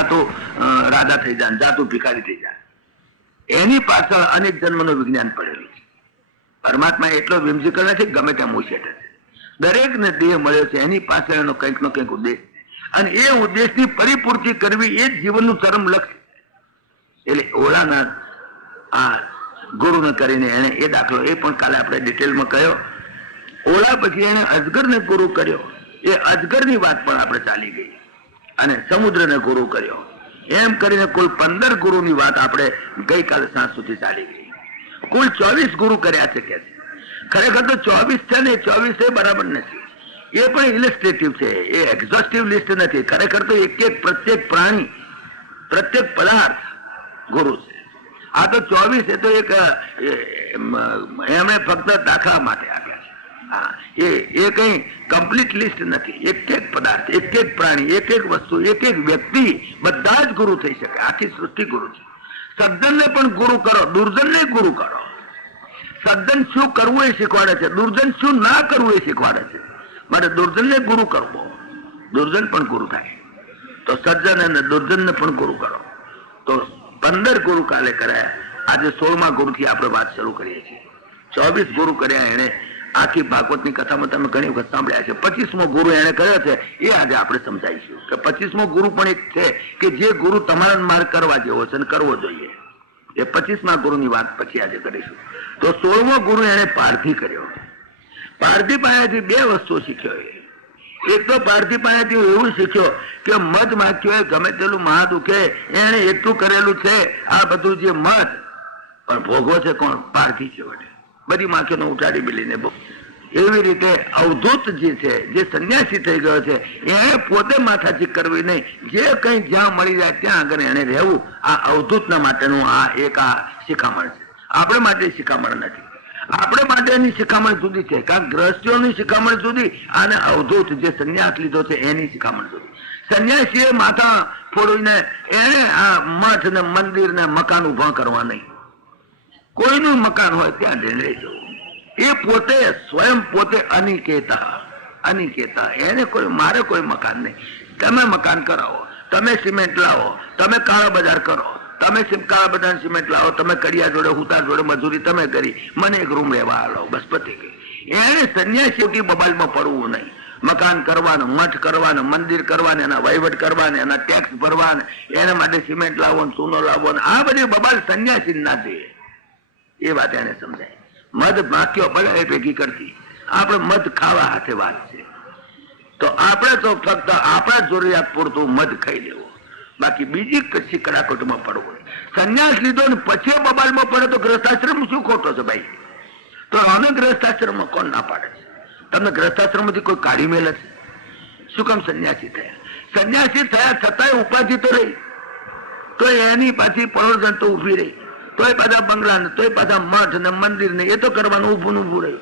જાતું રાજા થઈ જાય, જાતું ભિખારી થઈ જાય. એની પાછળ અનેક જન્મનું વિજ્ઞાન પડેલું છે. પરમાત્મા એટલો વિમઝિકલ નથી, ગમે તેમ ઉછેટ છે. દરેકને દેહ મળ્યો છે, એની પાછળ એનો કંઈક નો કંઈક ઉદ્દેશ, અને એ ઉદ્દેશની પરિપૂર્તિ કરવી એ જ જીવનનું ચરમ લક્ષ્ય. એટલે ઓળાના આ ગુરુને કરીને એને એ દાખલો એ પણ કાલે આપણે ડિટેલમાં કહ્યો. ઓળા પછી એને અજગરને ગુરુ કર્યો, એ અજગરની વાત પણ આપણે ચાલી ગઈ, અને સમુદ્રને ગુરુ કર્યો. એમ કરીને કુલ 15 ગુરુની વાત આપણે ગઈકાલે સાંજ સુધી ચાલી ગઈ. કુલ 24 ગુરુ કર્યા છે કે છે. ખરેખર તો 24 છે ને, 24 એ બરાબર નથી. એ પણ ઇલિસ્ટ્રેટિવ છે, એ એક્ઝોસ્ટિવ લિસ્ટ નથી. ખરેખર તો એક એક પ્રત્યેક પ્રાણી, પ્રત્યેક પદાર્થ ગુરુ છે. આ તો 24 એ તો એક એમણે ફક્ત દાખલા માટે આપ્યા છે. હા, એ કઈ કમ્પ્લીટ લિસ્ટ નથી. એક એક પદાર્થ, એક એક પ્રાણી, એક એક વસ્તુ, એક એક વ્યક્તિ, બધા જ ગુરુ થઈ શકે. આખી સૃષ્ટિ ગુરુ છે. સજ્જનને પણ ગુરુ કરો, દુર્જનને ગુરુ કરો. સજ્જન શું કરવું એ શીખવાડે છે, દુર્જન શું ના કરવું એ શીખવાડે છે. માટે દુર્જનને ગુરુ કરવો, દુર્જન પણ ગુરુ થાય. તો સજ્જન અને દુર્જનને પણ ગુરુ કરો. તો 15 ગુરુ કાલે કરાયા. આજે 16મા ગુરુથી આપણે વાત શરૂ કરીએ છીએ. 24 ગુરુ કર્યા એને. આખી ભાગવતની કથામાં તમે ઘણી વખત સાંભળ્યા છે. 25મો ગુરુ એને કર્યો છે, એ આજે આપણે સમજાવીશું કે 25મો ગુરુ પણ એક છે કે જે ગુરુ તમારા માર્ગ કરવા જેવો છે અને કરવો જોઈએ. એ 25મા ગુરુની વાત પછી આજે કરીશું. તો 16મો ગુરુ એને પારધી કર્યો. પારધી પાસેથી 2 વસ્તુ શીખ્યો. એક તો પારધી પાસેથી એવું શીખ્યો કે મધ માખ્યો ગમે તેટલું મહા દુખે, એને એટલું કરેલું છે. આ બધું જે મધ પણ ભોગવો છે કોણ? પારધી છે. વડે બધી માખીઓને ઉઠાડી મિલીને એવી રીતે અવધૂત જે છે, જે સંન્યાસી થઈ ગયો છે, એને પોતે માથાચીક કરવી નહીં. જે કંઈ જ્યાં મળી જાય ત્યાં આગળ એને રહેવું. આ અવધૂતના માટેનું આ એક શિખામણ છે. આપણે માટે શિખામણ નથી. આપણે માટેની શિખામણ જુદી છે. કારણ ગ્રહસ્થીઓની શિખામણ જુદી, અને અવધૂત જે સંન્યાસ લીધો છે એની શિખામણ જુદી. સંન્યાસીએ માથા ફોડીને એને આ મઠ ને મંદિર ને મકાન ઉભા કરવા નહીં. કોઈનું મકાન હોય ત્યાં જઈને રહી જવું. એ પોતે સ્વયં પોતે અનિકેતા. એને કોઈ, મારે કોઈ મકાન નહીં. તમે મકાન કરાવો, તમે સિમેન્ટ લાવો, તમે કાળા બજાર કરો, તમે કાળા બજાર સિમેન્ટ લાવો, તમે કડિયા જોડે, હુતાર જોડે મજૂરી તમે કરી, મને એક રૂમ રહેવા આલો, બસ પતી ગઈ. એને સંન્યાસી બબાલમાં પડવું નહીં. મકાન કરવાનું, મઠ કરવાનું, મંદિર કરવાનું, એના વહીવટ કરવાને, એના ટેક્સ ભરવાને, એના માટે સિમેન્ટ લાવવો, ચૂનો લાવવો, આ બધી બબાલ સંન્યાસી ના જોઈએ. એ વાત એને સમજાય. મધ માખ્યો ભલે એ ભેગી કરતી, આપણે મધ ખાવા હાથે વાત છે. તો આપણે તો ફક્ત આપણા જરૂરિયાત પૂરતું મધ ખાઈ લેવું, બાકી બીજી કશી કડાકોટમાં પડવું. સંન્યાસ લીધો ને પછી બબાલમાં પડે તો ગ્રસ્તાશ્રમ શું ખોટો છે ભાઈ? તો અમે ગ્રસ્તાશ્રમમાં કોણ ના પાડે છે? તમને ગ્રસ્તાશ્રમમાંથી કોઈ કાઢી મેલે છે? શું કામ સંન્યાસી થયા? સંન્યાસી થયા છતાંય ઉપાધિ તો રહી, તો એની પાછી પરોજન તો ઉભી રહી. તોય પાછા બંગલા ને, તોય પાછા મઠ ને મંદિર ને, એ તો કરવાનું ઊભું રહ્યું.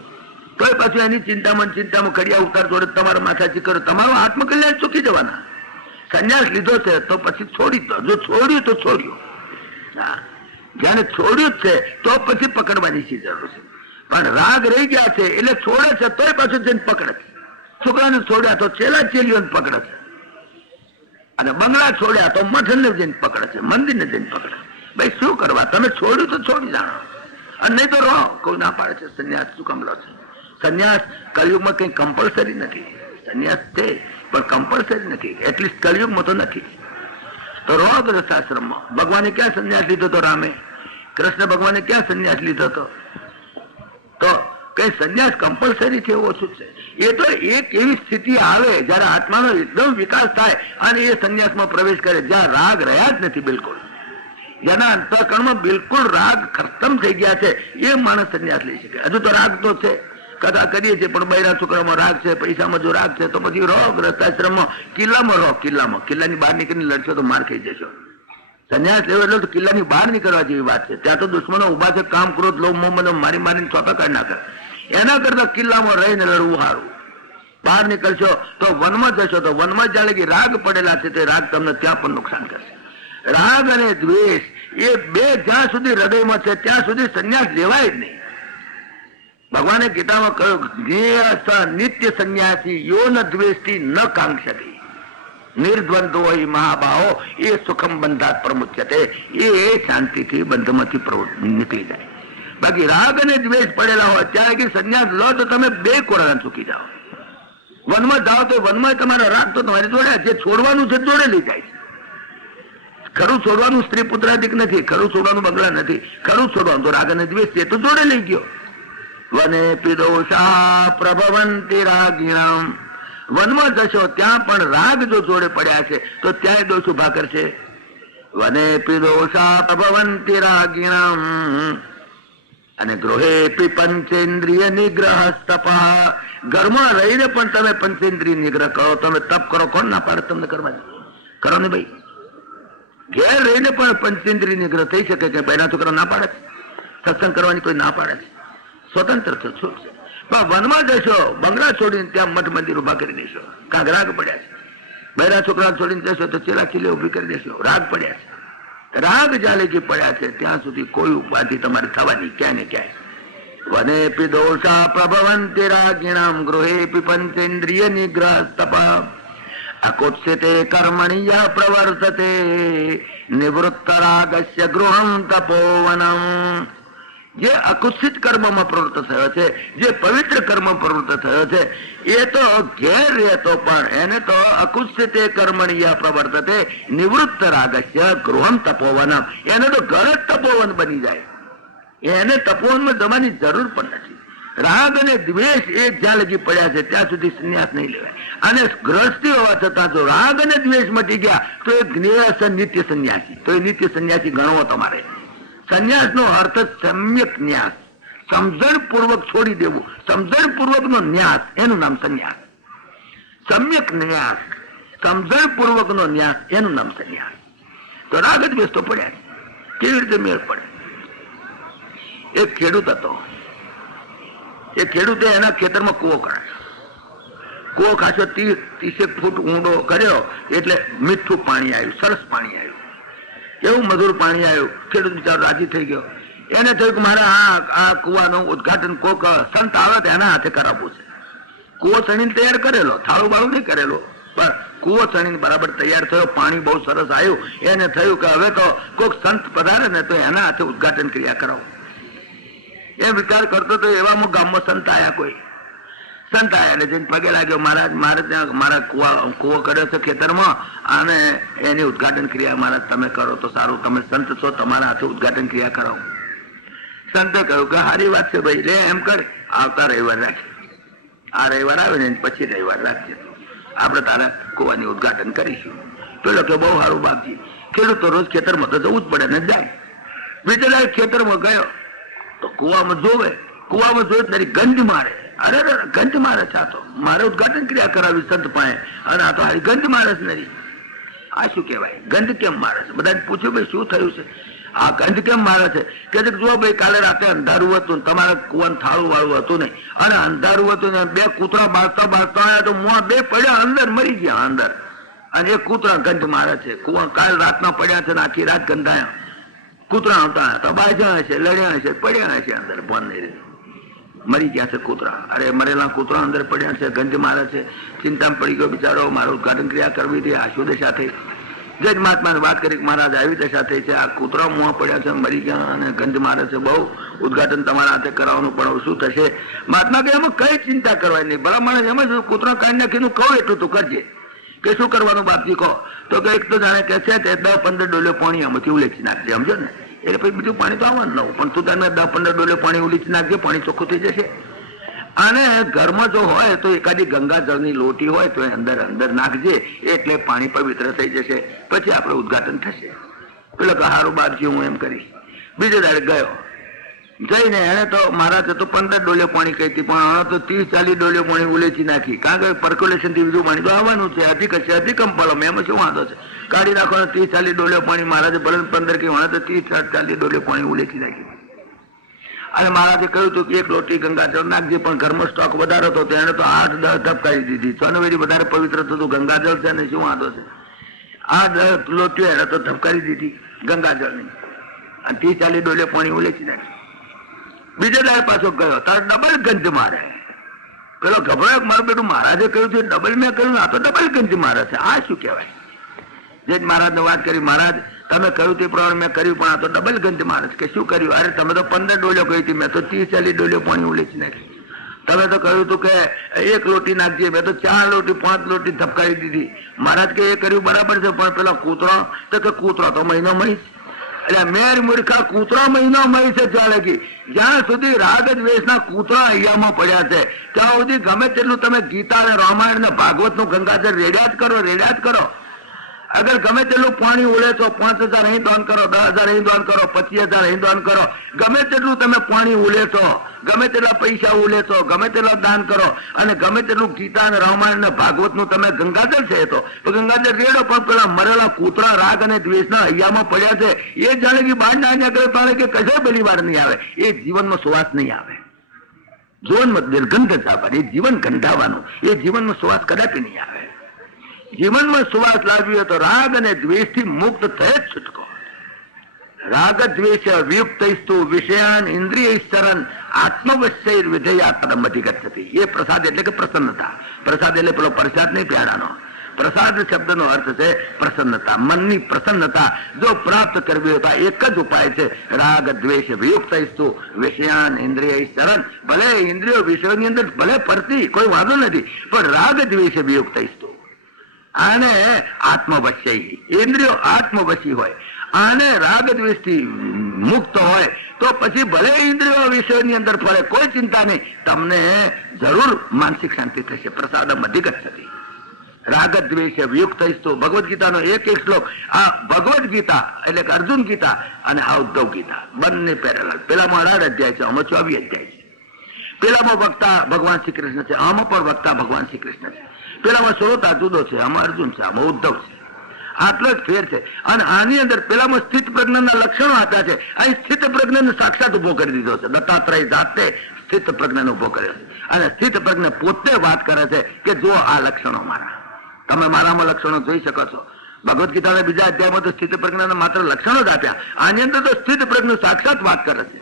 તોય પાછું એની ચિંતામાં કડિયા ઉતાર જોડે તમારા માથાથી કરો. તમારું આત્મકલ્યાણ ચૂકી જવાના. સંન્યાસ લીધો છે તો પછી છોડી દો. જો છોડ્યું તો છોડ્યું. જયારે છોડ્યું જ છે તો પછી પકડવાની શી જરૂર છે? પણ રાગ રહી ગયા છે એટલે છોડે છે તોય પાછું જઈને પકડે છે. છોકરાને છોડ્યા તો ચેલા ચેલીઓને પકડે છે, અને બંગલા છોડ્યા તો મઠને જઈને પકડે છે, મંદિરને જઈને પકડે. ભાઈ શું કરવા? તમે છોડ્યું તો છોડી જાણો, અને નહીં તો રહો. કોઈ ના પાડે છે સંન્યાસ શું કામ લો છે? સંન્યાસ કલયુગમાં કઈ કમ્પલસરી નથી. સંન્યાસ છે પણ કમ્પલસરી નથી, એટલીસ્ટ કલયુગમાં તો નથી. તો રહો ગ્રસ્તાશ્રમમાં. ભગવાને ક્યાં સંન્યાસ લીધો હતો? રામે, કૃષ્ણ ભગવાને ક્યાં સંન્યાસ લીધો હતો? તો કઈ સંન્યાસ કમ્પલસરી છે એવું ઓછું છે. એ તો એક એવી સ્થિતિ આવે જયારે આત્માનો એકદમ વિકાસ થાય અને એ સંન્યાસમાં પ્રવેશ કરે જ્યાં રાગ રહ્યા જ નથી બિલકુલ, જેના અંતઃકરણમાં બિલકુલ રાગ ખતમ થઈ ગયા છે, એ માણસ સંન્યાસ લઈ શકે. હજુ તો રાગ તો છે, કથા કરીએ છીએ, પણ બૈરા છોકરામાં રાગ છે, પૈસામાં જો રાગ છે તો પછી રહો ગ્રસ્તાશ્રમમાં, કિલ્લામાં રહો. કિલ્લાની બહાર નીકળીને લડશો તો માર ખાઈ જશો. સંન્યાસ લેવો એટલે તો કિલ્લાની બહાર નીકળવા જેવી વાત છે. ત્યાં તો દુશ્મનો ઉભા છે, કામ, ક્રોધ, લોભ, મોહ મારીને ચોપા કાઢી નાખે. એના કરતા કિલ્લામાં રહીને લડવું સારું. બહાર નીકળશો તો વનમાં જશો તો વનમાં જાણે કે રાગ પડેલા છે તે રાગ તમને ત્યાં પણ નુકસાન કરશે. રાગ અને દ્વેષ એ બે જ્યાં સુધી હૃદયમાં છે ત્યાં સુધી સંન્યાસ લેવાય જ નહીં. ભગવાને ગીતામાં કહ્યું, નિત્ય સંન્યાસી યો ન દ્વેષથી ન કાંક્ષતી. નિર્દ્વંદ હોય મહાભાવો એ સુખમ બંધાત પ્રમુચ્યતે, એ શાંતિથી બંધમાંથી નીકળી જાય. બાકી રાગ અને દ્વેષ પડેલા હોય ત્યારે કે સંન્યાસ લો તો તમે બે કોરાના ચૂકી જાઓ. વનમાં જાઓ તો વનમાં તમારા રાગ તો તમારી જોડે, જે છોડવાનું છે જોડે લઈ જાય છે. ખરું છોડવાનું સ્ત્રી પુત્રાધિક નથી, ખરું છોડવાનું બંગલા નથી, ખરું છોડવાનું તો રાગ અને દ્વેષ છે તો જોડે લઈ ગયો. વને પિદોષા પ્રભવંતી રાગીણામ, વનમાં જશો ત્યાં પણ રાગ જો જોડે પડ્યા છે તો ત્યાંય દોષ ઉભા કરશે. વને પિદોષા પ્રભવંતી રાગીણામ અને ગૃહે પંચેન્દ્રિય નિગ્રહ તપા, ઘરમાં રહીને પણ તમે પંચેન્દ્રિય નિગ્રહ કરો, તમે તપ કરો. કોણ ના પાડે તમને કરવા? કરો ને ભાઈ. ઘેર રહીને પણ પંચેન્દ્રિય નિગ્રહ થઈ શકે છે. બહેના છોકરા ના પાડે છે, સત્સંગ કરવાની કોઈ ના પાડે છે, સ્વતંત્ર છે, છૂટ છે. પણ વનમાં જશો, બંગલા છોડીને ત્યાં મઠ મંદિર ઉભા કરી દેશો, કાંક રાગ પડ્યા છે. બહેરા છોકરા છોડીને જશો તો ચેલા ચીલે ઉભી કરી દેશો, રાગ પડ્યા છે. રાગ જાલેજી પડ્યા છે ત્યાં સુધી કોઈ ઉપાધિ તમારે થવાની ક્યાંય ને ક્યાંય. વને પિદોષા પ્રભવંતી રાગીણામ ગૃહે પંચેન્દ્રિય નિગ્રહ તપા અકુત્સિતે કર્મણિય પ્રવર્તતે નિવૃત્ત રાગસ્ય ગૃહમ તપોવનમ. જે અકુત્સિત કર્મમાં પ્રવૃત્ત થયો છે, જે પવિત્ર કર્મ પ્રવૃત્ત થયો છે, એ તો ઘેર રહેતો પણ એને તો અકુત્સિતે કર્મણિય પ્રવર્તતે નિવૃત્ત રાગસ્ય ગૃહમ તપોવનમ, એને તો ઘર જ તપોવન બની જાય. એને તપોવનમાં જવાની જરૂર પણ નથી. રાગ અને દ્વેષ એક જ્યાં લગી પડ્યા છે ત્યાં સુધી સંન્યાસ નહીં લેવાય. અને ગ્રસ્તી હોવા છતાં જો રાગ અને દ્વેષ મટી ગયા તો એ નિત્ય સંન્યાસી, તો એ નિત્ય સંન્યાસી ગણવો તમારે. સંન્યાસ નો અર્થ સમ્યક ન્યાસ, સમજણ પૂર્વક છોડી દેવું, સમજણ પૂર્વક નો ન્યાસ, એનું નામ સંન્યાસ. સમ્યક ન્યાસ, સમજણ પૂર્વક નો ન્યાસ, એનું નામ સંન્યાસ. તો રાગ દ્વેષ તો પડ્યા, કેવી રીતે મેળ પડે? એક ખેડૂત હતો, એ ખેડૂતે એના ખેતરમાં કૂવો કરાયો. કૂવો ખાસો 30 ફૂટ ઊંડો કર્યો એટલે મીઠું પાણી આવ્યું, સરસ પાણી આવ્યું, એવું મધુર પાણી આવ્યું. ખેડૂત બિચારો રાજી થઈ ગયો. એને થયું કે મારે આ કૂવાનું ઉદઘાટન કોક સંત આવે તો એના હાથે કરાવવું છે. કૂવો ચણીને તૈયાર કરેલો, થાળું બાળું નહીં કરેલો, પણ કૂવો ચણીને બરાબર તૈયાર થયો, પાણી બહુ સરસ આવ્યું. એને થયું કે હવે તો કોક સંત પધારે ને તો એના હાથે ઉદઘાટન ક્રિયા કરાવું. એ વિચાર કરતો તો એવામાં ગામમાં સંત આયા, કોઈ સંત આયા ને જઈને પગે લાગ્યો, મહારાજ મારે ત્યાં મારા કૂવો કર્યો છે ખેતરમાં અને એની ઉદઘાટન ક્રિયા મહારાજ તમે કરો તો સારું, તમે સંત છો, તમારા હાથે ઉદઘાટન ક્રિયા કરાવો. સંતે કહ્યું કે સારી વાત છે ભાઈ, લે એમ કર, આવતા રવિવાર રાખીએ, આ રવિવાર આવે ને પછી રવિવાર રાખીએ, આપણે તારા કૂવાની ઉદઘાટન કરીશું. પેલો કે બહુ સારું બાપજી. ખેડૂત તો રોજ ખેતરમાં તો જવું જ પડે ને જાય. બીજા ખેતરમાં ગયો તો કુવામાં જોવે તારી ગંધ મારે. અરે ગંધ મારે છે, તો મારે ઉદઘાટન ક્રિયા કરાવી સંત પાસે અને આ તો હારી ગંધ મારે છે નહીં. આ શું કહેવાય? ગંધ કેમ મારે છે? બધાને પૂછ્યું ભાઈ શું થયું છે, આ ગંધ કેમ મારે છે? કે જો ભાઈ કાલે રાતે અંધારું હતું, તમારા કુવાનું થાળું વાળું હતું નહીં, અને અંધારું હતું ને બે કૂતરા બાળતા આવ્યા તો મોં બે પડ્યા અંદર, મરી ગયા અંદર, અને એ કૂતરા ગંધ મારે છે. કુવા કાલ રાતના પડ્યા છે ને આખી રાત ગંધાયા. કૂતરા આવતા હતા, બાજ્યા હશે, લડ્યા હશે, પડ્યા હશે અંદર, ભણ નહીં, મરી ગયા છે કૂતરા. અરે મરેલા કૂતરા અંદર પડ્યા છે, ગંધ મારે છે. ચિંતામાં પડી ગયો બિચારો, મારું ઉદઘાટન ક્રિયા કરવી હતી, આ શું દશા થઈ? જજ મહાત્માને વાત કરી, મહારાજ આવી દશા થઈ છે, આ કૂતરા મોં પડ્યા છે, મરી ગયા અને ગંધ મારે છે બહુ, ઉદઘાટન તમારા હાથે કરાવવાનું, પણ શું થશે? મહાત્મા કે એમાં કઈ ચિંતા કરવાની નહીં, ભલા માણસ એમ જ કૂતરા કાઢી નાખીને કહું એટલું તું કરજે. કે શું કરવાનું બાપજી કહો? તો કે એક તો જાણે કે છે તે 10-15 ડોલો પાણી આમાંથી ઉલેચી નાખજે, સમજો ને, એટલે પછી બીજું પાણી તો આવવાનું નવું, પણ તું તને 10-15 ડોલો પાણી ઉલેચી નાખજે, પાણી ચોખ્ખું થઈ જશે. અને ઘરમાં જો હોય તો એકાદી ગંગાજળની લોટી હોય તો અંદર નાખજે, એટલે પાણી પવિત્ર થઈ જશે, પછી આપણે ઉદઘાટન થશે. પેલો કે હારું બાપજી હું એમ કરીશ. બીજે દાડે ગયો, જઈને એને તો મહારાજે તો 15 ડોલે પાણી કહી હતી, પણ આનો તો 30-40 ડોલે પાણી ઉલેચી નાખી, કારણ કે પર્ક્યુલેશન થી બીજું પાણી તો આવવાનું છે. અધિક હશે, અધિકમ પડો, એમાં શું વાંધો છે? કાઢી નાખવાનો 30-40 ડોલે પાણી. મહારાજે ભલે 15 કહ્યું, તો 30-40 ડોલે પાણી ઉલેચી નાખી. અને મહારાજે કહ્યું હતું કે એક લોટી ગંગાજળ નાખજે, પણ ઘરમાં સ્ટોક વધારે હતો, એને તો 8-10 ધબકારી દીધી. ચનવેરી વધારે પવિત્ર થતું ગંગાજળ છે ને, શું વાંધો છે? 8-10 લોટીઓ એને તો ધબકારી દીધી ગંગાજળની, અને 30-40 ડોલે પાણી ઉલેચી નાખી. બીજે દાડે પાછો ગયો, તારે ડબલ ગંધ મારે. પેલો ગભરાયો, મારું બેટું મહારાજે કહ્યું છે ડબલ, મેં કહ્યું આ તો ડબલ ગંધ મારે છે, આ શું કહેવાય? જે મહારાજને વાત કરી, મહારાજ તમે કહ્યું તે પ્રમાણે મેં કર્યું, પણ આ તો ડબલ ગંધ માણસ. કે શું કર્યું? અરે તમે તો 15 ડોલીઓ કહી હતી, મેં તો 30-40 ડોલીઓ પાણી ઉલેચી નાખી. તમે તો કહ્યું હતું કે 1 લોટી નાખજે, મેં તો 4 લોટી 5 લોટી ધબકાવી દીધી. મહારાજ કે એ કર્યું બરાબર છે, પણ પેલા કૂતરો, તો કે કૂતરો તો મહિનો મહી. એટલે મેર મૂર્ખા, કૂતરો મહિનો મહી છે ત્યાં લગી. જ્યાં સુધી રાગ દ્વેષના કૂતરા અહીંયામાં પડ્યા છે ત્યાં સુધી ગમે તેટલું તમે ગીતા અને રામાયણ ને ભાગવત નું ગંગાજળ રેડ્યા જ કરો. અગર ગમે તેટલું પાણી ઉલે તો 5,000 અહીં દાન કરો, 10,000 અહીં દાન કરો, 25,000 અહીં દાન કરો, ગમે તેટલું તમે પાણી ઉલે છો, ગમે તેટલા પૈસા ઉલે છો, ગમે તેટલા દાન કરો, અને ગમે તેટલું ગીતા અને રામાયણ ને ભાગવત નું તમે ગંગાજળ છે તો ગંગાજળ રેડો, પણ પેલા મરેલા કૂતરા રાગ અને દ્વેષના હૈયામાં પડ્યા છે એ જાણે કે બહાર ના નીકળે, તાણે કે કશે પહેલી વાર નહીં આવે, એ જીવનમાં સુવાસ નહીં આવે. જીવનમાં દુર્ગંધ જ આવે, એ જીવન ગંધાવાનું, એ જીવનમાં સુવાસ કદાપી નહીં આવે. જીવનમાં સુવાસ લાવ્યો તો રાગ અને દ્વેષ થી મુક્ત થયે જ છૂટકો. રાગ દ્વેષ વિયુક્ત વિષયાન ઇન્દ્રિય ચરણ આત્મવશ્ય વિધેયાત્મ અધિગચ્છતિ. એ પ્રસાદ એટલે કે પ્રસન્નતા. પ્રસાદ એટલે પેલો પ્રસાદ નહીં પ્યારાનો. પ્રસાદ શબ્દનો અર્થ છે પ્રસન્નતા, મનની પ્રસન્નતા જો પ્રાપ્ત કરવી હોય તો એક જ ઉપાય છે રાગ દ્વેષ વિયુક્ત વિષયાન ઇન્દ્રિય ચરણ. ભલે ઇન્દ્રિયો વિષયોની અંદર ભલે ફરતી કોઈ વાંધો નથી, પણ રાગ દ્વેષ વિયુક્ત આને આત્મવશ્ય, ઇન્દ્રિયો આત્મવશી હોય, આને રાગ દ્વેષથી મુક્ત હોય તો પછી ભલે ઇન્દ્રિયો વિષયોની અંદર ફરે, કોઈ ચિંતા નહીં, તમને જરૂર માનસિક શાંતિ થશે. પ્રસાદમ અધિગચ્છતિ. રાગ દ્વેષ વિયુક્ત ભગવદ ગીતાનો એક શ્લોક. આ ભગવદ ગીતા એટલે કે અર્જુન ગીતા અને આ ઉદ્ધવ ગીતા બંને પેરેલલ. પેલામાં 18 અધ્યાય છે, આમાં 24 અધ્યાય છે. પેલામાં વક્તા ભગવાન શ્રી કૃષ્ણ છે, આમાં પણ વક્તા ભગવાન શ્રી કૃષ્ણ છે. પેલામાં શ્રોતા જુદો છે, આમાં અર્જુન છે, આમાં ઉદ્ધવ છે. આટલો જ ફેર છે. અને આની અંદર પેલામાં સ્થિત પ્રજ્ઞાના લક્ષણો આપ્યા છે, અહીં સ્થિત પ્રજ્ઞાને સાક્ષાત ઉભો કરી દીધો છે. દત્તાત્રેય જાતે સ્થિત પ્રજ્ઞાને ઉભો કર્યો છે, અને સ્થિત પ્રજ્ઞા પોતે વાત કરે છે કે જો આ લક્ષણો મારા, તમે મારામાં લક્ષણો જોઈ શકો છો. ભગવદ ગીતાના બીજા અધ્યાયમાં તો સ્થિત પ્રજ્ઞાના માત્ર લક્ષણો જ આપ્યા, આની અંદર તો સ્થિત પ્રજ્ઞા સાક્ષાત વાત કરે છે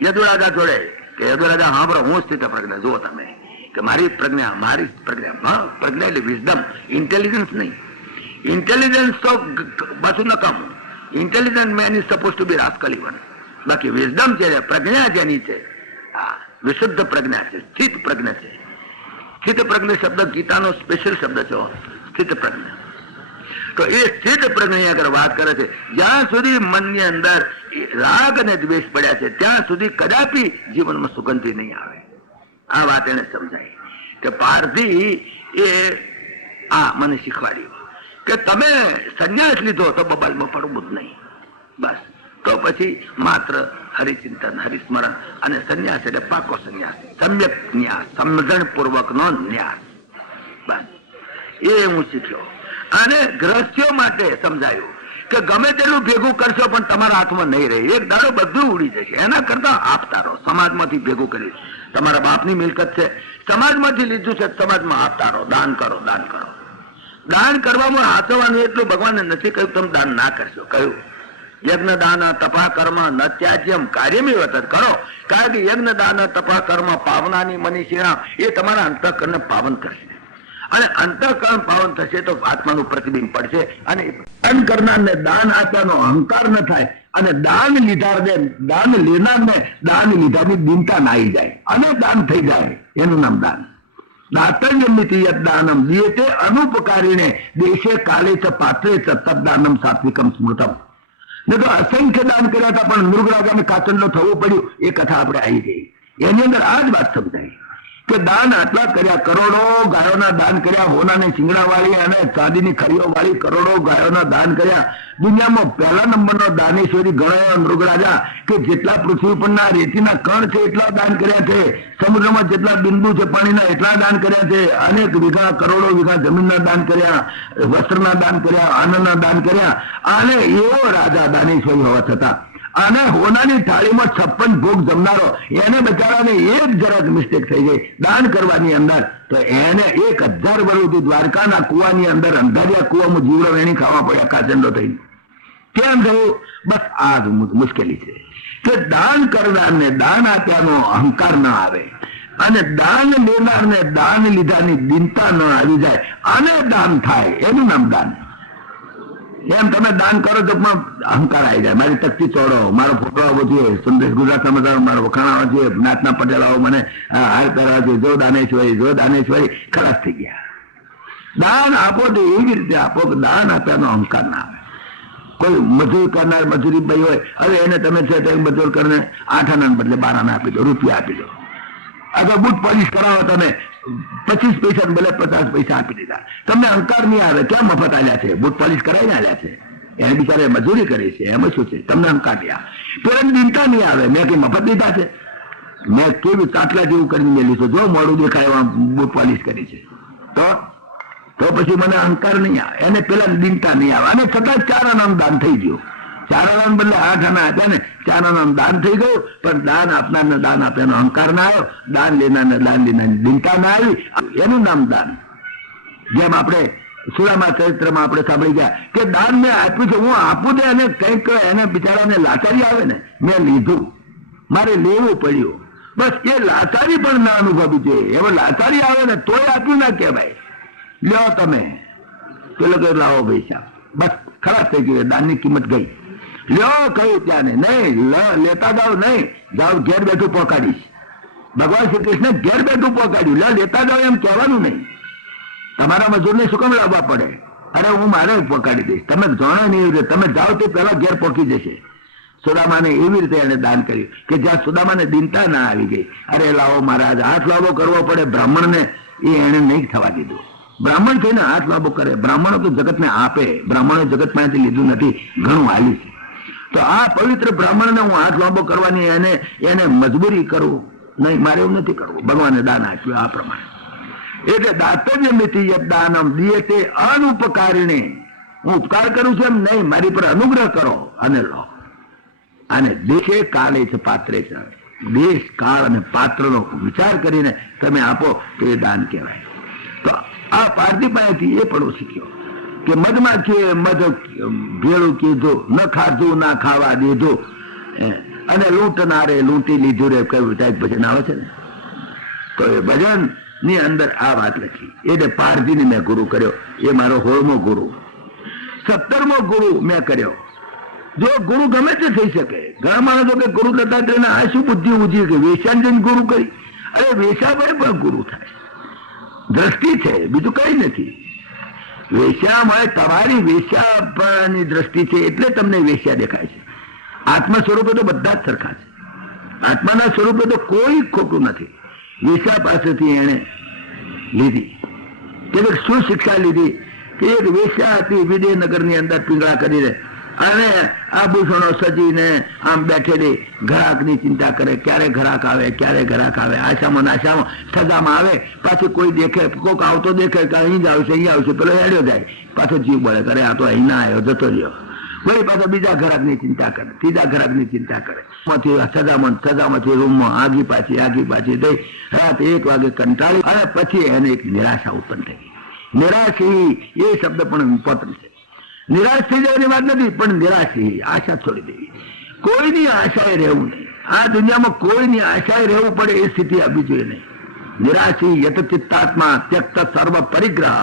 યદુરાજા જોડે કે યદુરાજા સાંભળો, હું સ્થિત પ્રજ્ઞા, જુઓ તમે કે મારી પ્રજ્ઞા પ્રજ્ઞા એટલે વિઝડમ, ઇન્ટેલિજન્સ નહીં. ઇન્ટેલિજન્સ તો પાછું નકામું. Intelligent man is suppose to be rascally one. બાકી વિઝડમ છે, પ્રજ્ઞા જેની છે, વિશુદ્ધ પ્રજ્ઞા છે, સ્થિત પ્રજ્ઞા છે. સ્થિત પ્રજ્ઞા શબ્દ ગીતાનો સ્પેશિયલ શબ્દ છે, સ્થિત પ્રજ્ઞા. તો એ સ્થિત પ્રજ્ઞા આગળ વાત કરે છે, જ્યાં સુધી મનની અંદર રાગ અને દ્વેષ પડ્યા છે ત્યાં સુધી કદાપી જીવનમાં સુગંધી નહીં આવે. આ વાત એને સમજાય કે પારધી એ મને શીખવાડ્યું કે તમે સંન્યાસ લીધો તો બબાલમાં પડવું જ નહીં. બસ તો પછી માત્ર હરિચિંતન, હરિસ્મરણ અને સંન્યાસ એટલે પાકો સંન્યાસ, સમ્યક ન્યાસ, સમજણ પૂર્વક નો ન્યાસ. બસ એ હું શીખ્યો. અને ગ્રહસ્થીઓ માટે સમજાયું કે ગમે તેટલું ભેગું કરશો પણ તમારા હાથમાં નહીં રહે, એક દાડો બધું ઉડી જશે. એના કરતા આપતા રહો. સમાજમાંથી ભેગું કરી, તમારા બાપની મિલકત છે, સમાજમાંથી લીધું છે, સમાજમાં આપતા રહો. દાન કરો, દાન કરો. દાન કરવામાં હાથવાનું એટલું ભગવાને નથી કહ્યું તમે દાન ના કરશો. કહ્યું યજ્ઞ દાન તપા કર્મ ન ત્યાજ્યમ કાર્યમી વતત કરો. કારણ કે યજ્ઞ દાન તપા કર્મ પાવનાની મનીષિણા, એ તમારા અંતઃકરણને પાવન કરશે, અને અંતઃકરણ પાવન થશે તો આત્માનું પ્રતિબિંબ પડશે. અને દાન કરનારને દાન આપ્યાનો અહંકાર ન થાય, અને દાન લેનારને દાન લીધાની દિનતા ના આવી જાય અને દાન થઈ જાય. એનું નામ દાન. દાતવ્યમિતિ યદ્દાનમ દીયતે અનુપકારીને દેશે કાલે ચ પાત્રે ચ તદ્દાનમ સાત્વિકમ સ્મૃતમ. ને તો અસંખ્ય દાન કર્યા હતા પણ મૃગરાજાને કાચંડો થવું પડ્યું, એ કથા આપણે આવી ગઈ. એની અંદર આ જ વાત સમજાય કે દાન આટલા કર્યા, કરોડો ગાયોના દાન કર્યા, હોનાની શિંગડા વાળી અને ચાંદીની ખરીઓ વાળી કરોડો ગાયોના દાન કર્યા. દુનિયામાં પહેલા નંબરનો દાનેશ્વરી ગણાયો મૃગરાજા, કે જેટલા પૃથ્વી પરના રેતીના કણ છે એટલા દાન કર્યા છે, સમુદ્રમાં જેટલા બિંદુ છે પાણીના એટલા દાન કર્યા છે, અનેક વીઘા કરોડો વીઘા જમીનના દાન કર્યા, વસ્ત્રના દાન કર્યા, આનંદના દાન કર્યા. અને એવો રાજા દાનેશ્વરી હોવા છતાં અને હોનાની થાળીમાં 56 ભોગ જમનારો, એને બચારાને એક જરાક મિસ્ટેક થઈ ગઈ દાન કરવાની અંદર, તો એને 1000 વર્ષ સુધી દ્વારકાના કુવાની અંદર અંધારિયા કુવામાં જીવડો વેણી ખાવા પડ્યા કાચંડો થઈને. કેમ થયું? બસ આ જ મુશ્કેલી છે કે દાન કરનારને દાન આપ્યાનો અહંકાર ન આવે, અને દાન લેનારને દાન લીધાની દિનતા ન આવી જાય, અને દાન થાય. એનું નામ દાન. એમ તમે દાન કરો તો પણ અહંકાર આવી જાય. મારી તકતી તોડો, મારો ફોટો આવવો જોઈએ, સંદેશ ગુજરાત સમાચાર મારો વખાણ આવવા જોઈએ, નાતના પટેલ આવો મને હાર કરવા જોઈએ, જો દાનેશ્વરી ખલાસ થઈ ગયા. દાન આપો તો એવી રીતે આપો કે દાન આપ્યાનો અહંકાર ના આવે. કોઈ મજૂર કરનાર મજૂરી ભાઈ હોય, હવે એને તમે છે મજૂર કરીને 8 આના બદલે 12 આના આપી દો, રૂપિયા આપી દો. અથવા બુટ પોલિશ કરાવો તમે 25 પૈસા બદલે 50 પૈસા આપી દીધા. તમને અહંકાર નહીં આવે, ક્યાં મફત આલ્યા છે, બુટ પોલિશ કરાવીને આલ્યા છે, એને બિચારે મજૂરી કરી છે, એમાં શું છે, તમને અહંકાર નહીં આવે. પેલા દિનતા નહીં આવે, મેં કઈ મફત દીધા છે, મેં કેવી તાટલા જેવું કરીને મેલી છે, જો મોડું દેખાય એવા બુટ પોલિશ કરી છે, તો પછી મને અહંકાર નહીં આવે. એને પેલા દિનતા નહીં આવે. અને છતાં 4 આનાનું દાન થઈ ગયું. 4 આના બદલે 8 આના હતા ને, 4 આનાનું દાન થઈ ગયું. પણ દાન આપનારને દાન આપ્યાનો અહંકાર ના આવ્યો, દાન લેનારને દાન લેનારની દિનતા ના આવી, એનું નામ દાન. જેમ આપણે સુરામા ચરિત્રમાં આપણે સાંભળી ગયા કે દાન મેં આપ્યું છે, હું આપું દે અને કંઈક એને બિચારાને લાચારી આવે ને, મેં લીધું, મારે લેવું પડ્યું, બસ એ લાચારી પણ ના અનુભવી જોઈએ. એવો લાચારી આવે ને તોય આપ્યું ના કહેવાય. લ્યો તમે પેલો કે લાવો પૈસા, બસ ખરાબ થઈ ગયું, દાનની કિંમત ગઈ. લ્યો કહ્યું ત્યાં નહીં લેતા જાઓ, નહીં જાઓ ઘેર બેઠું પહોંચાડીશ. ભગવાન શ્રી કૃષ્ણ ઘેર બેઠું પહોંચાડ્યું. લેતા જાઓ એમ કહેવાનું નહીં. તમારા મજૂરને શું કામ લાવવા પડે? અરે હું મારે પહોંચાડી દઈશ, તમે જાણો નહીં એવી રીતે, તમે જાઓ તે પહેલા ઘેર પહોંચી જશે. સુદામાને એવી રીતે એને દાન કર્યું કે જ્યાં સુદામાને દિનતા ના આવી ગઈ. અરે લાવો મહારાજ, હાથ લાવો કરવો પડે બ્રાહ્મણને, એ એને નહીં થવા દીધું. બ્રાહ્મણ થઈને હાથ લાભો કરે. બ્રાહ્મણો તો જગતને આપે, બ્રાહ્મણો જગત પાસેથી લીધું નથી, ઘણું હાલ્યું છે. તો આ પવિત્ર બ્રાહ્મણને હું હાથ લાંબો કરવાની એને મજબૂરી કરું નહીં, મારે એવું નથી કરવું. ભગવાને દાન આપ્યું આ પ્રમાણે. એટલે દાતવ્ય મિતિ યદ દાનમ દીયતે અનુપકારિણે, હું ઉપકાર કરું છું એમ નહીં, મારી પર અનુગ્રહ કરો અને લો. અને દેશે કાળે છે પાત્રે છે, દેશ કાળ અને પાત્રનો વિચાર કરીને તમે આપો તો એ દાન કહેવાય. તો આ પારધી પાસેથી એ પણ શીખ્યો કે મધમાખીએ મધ ભેળું કીધું, ન ખાધું ના ખાવા દીધું, અને લૂંટનારે લૂંટી લીધું રે, કયું ભજન આવે છે ને. તો એ ભજન ની અંદર આ વાત લખી. એટલે પારધીને મેં ગુરુ કર્યો. એ મારો 16મો ગુરુ. 17મો ગુરુ મેં કર્યો. જો ગુરુ ગમે તે થઈ શકે. ઘણા માણસો કે ગુરુ દત્તાત્રેયને આ શું બુદ્ધિ ઉજી કે વેશ્યાને જઈને ગુરુ કરી. અરે વેશ્યા પણ ગુરુ થાય. દ્રષ્ટિ છે, બીજું કઈ નથી. વેશ્યામાં તમારી વેશ્યાની દ્રષ્ટિ છે એટલે તમને વેશ્યા દેખાય છે. આત્મા સ્વરૂપે તો બધા જ સરખા છે. આત્માના સ્વરૂપે તો કોઈ ખોટું નથી. વેશ્યા પાસેથી એને લીધી કે શું શિક્ષા લીધી કે એક વેશ્યા હતી વિજયનગરની અંદર પીંગળા કરીને, અને આભૂષણો સજીને આમ બેઠેલી ઘરાકની ચિંતા કરે, ક્યારે ઘરાક આવે, ક્યારે ઘરાક આવે, આશામાં નાશામાં સજામાં આવે. પાછી કોઈ દેખે, કોઈક આવતો દેખે કે અહીં જ આવશે, અહીં આવશે, પેલો હેડ્યો જાય, પાછો જીવ બળે કરે, આ તો અહીં ના આવ્યો, જતો રહ્યો. વળી પાછા બીજા ઘરાકની ચિંતા કરે, ત્રીજા ઘરાકની ચિંતા કરે. સજામાંથી રૂમમાં આગી પાછી થઈ રાત 1 વાગે કંટાળી, અને પછી એને એક નિરાશા ઉત્પન્ન થઈ. નિરાશી એ શબ્દ પણ ઇમ્પોર્ટન્ટ છે. નિરાશ થઈ જવાની વાત નથી, પણ નિરાશી આશા છોડી દેવી. કોઈની આશાએ રહેવું નહીં. આ દુનિયામાં કોઈની આશાએ રહેવું પડે એ સ્થિતિ આપવી જોઈએ નહીં. નિરાશી યત ચિત્તાત્મા ત્યક્ત સર્વ પરિગ્રહ,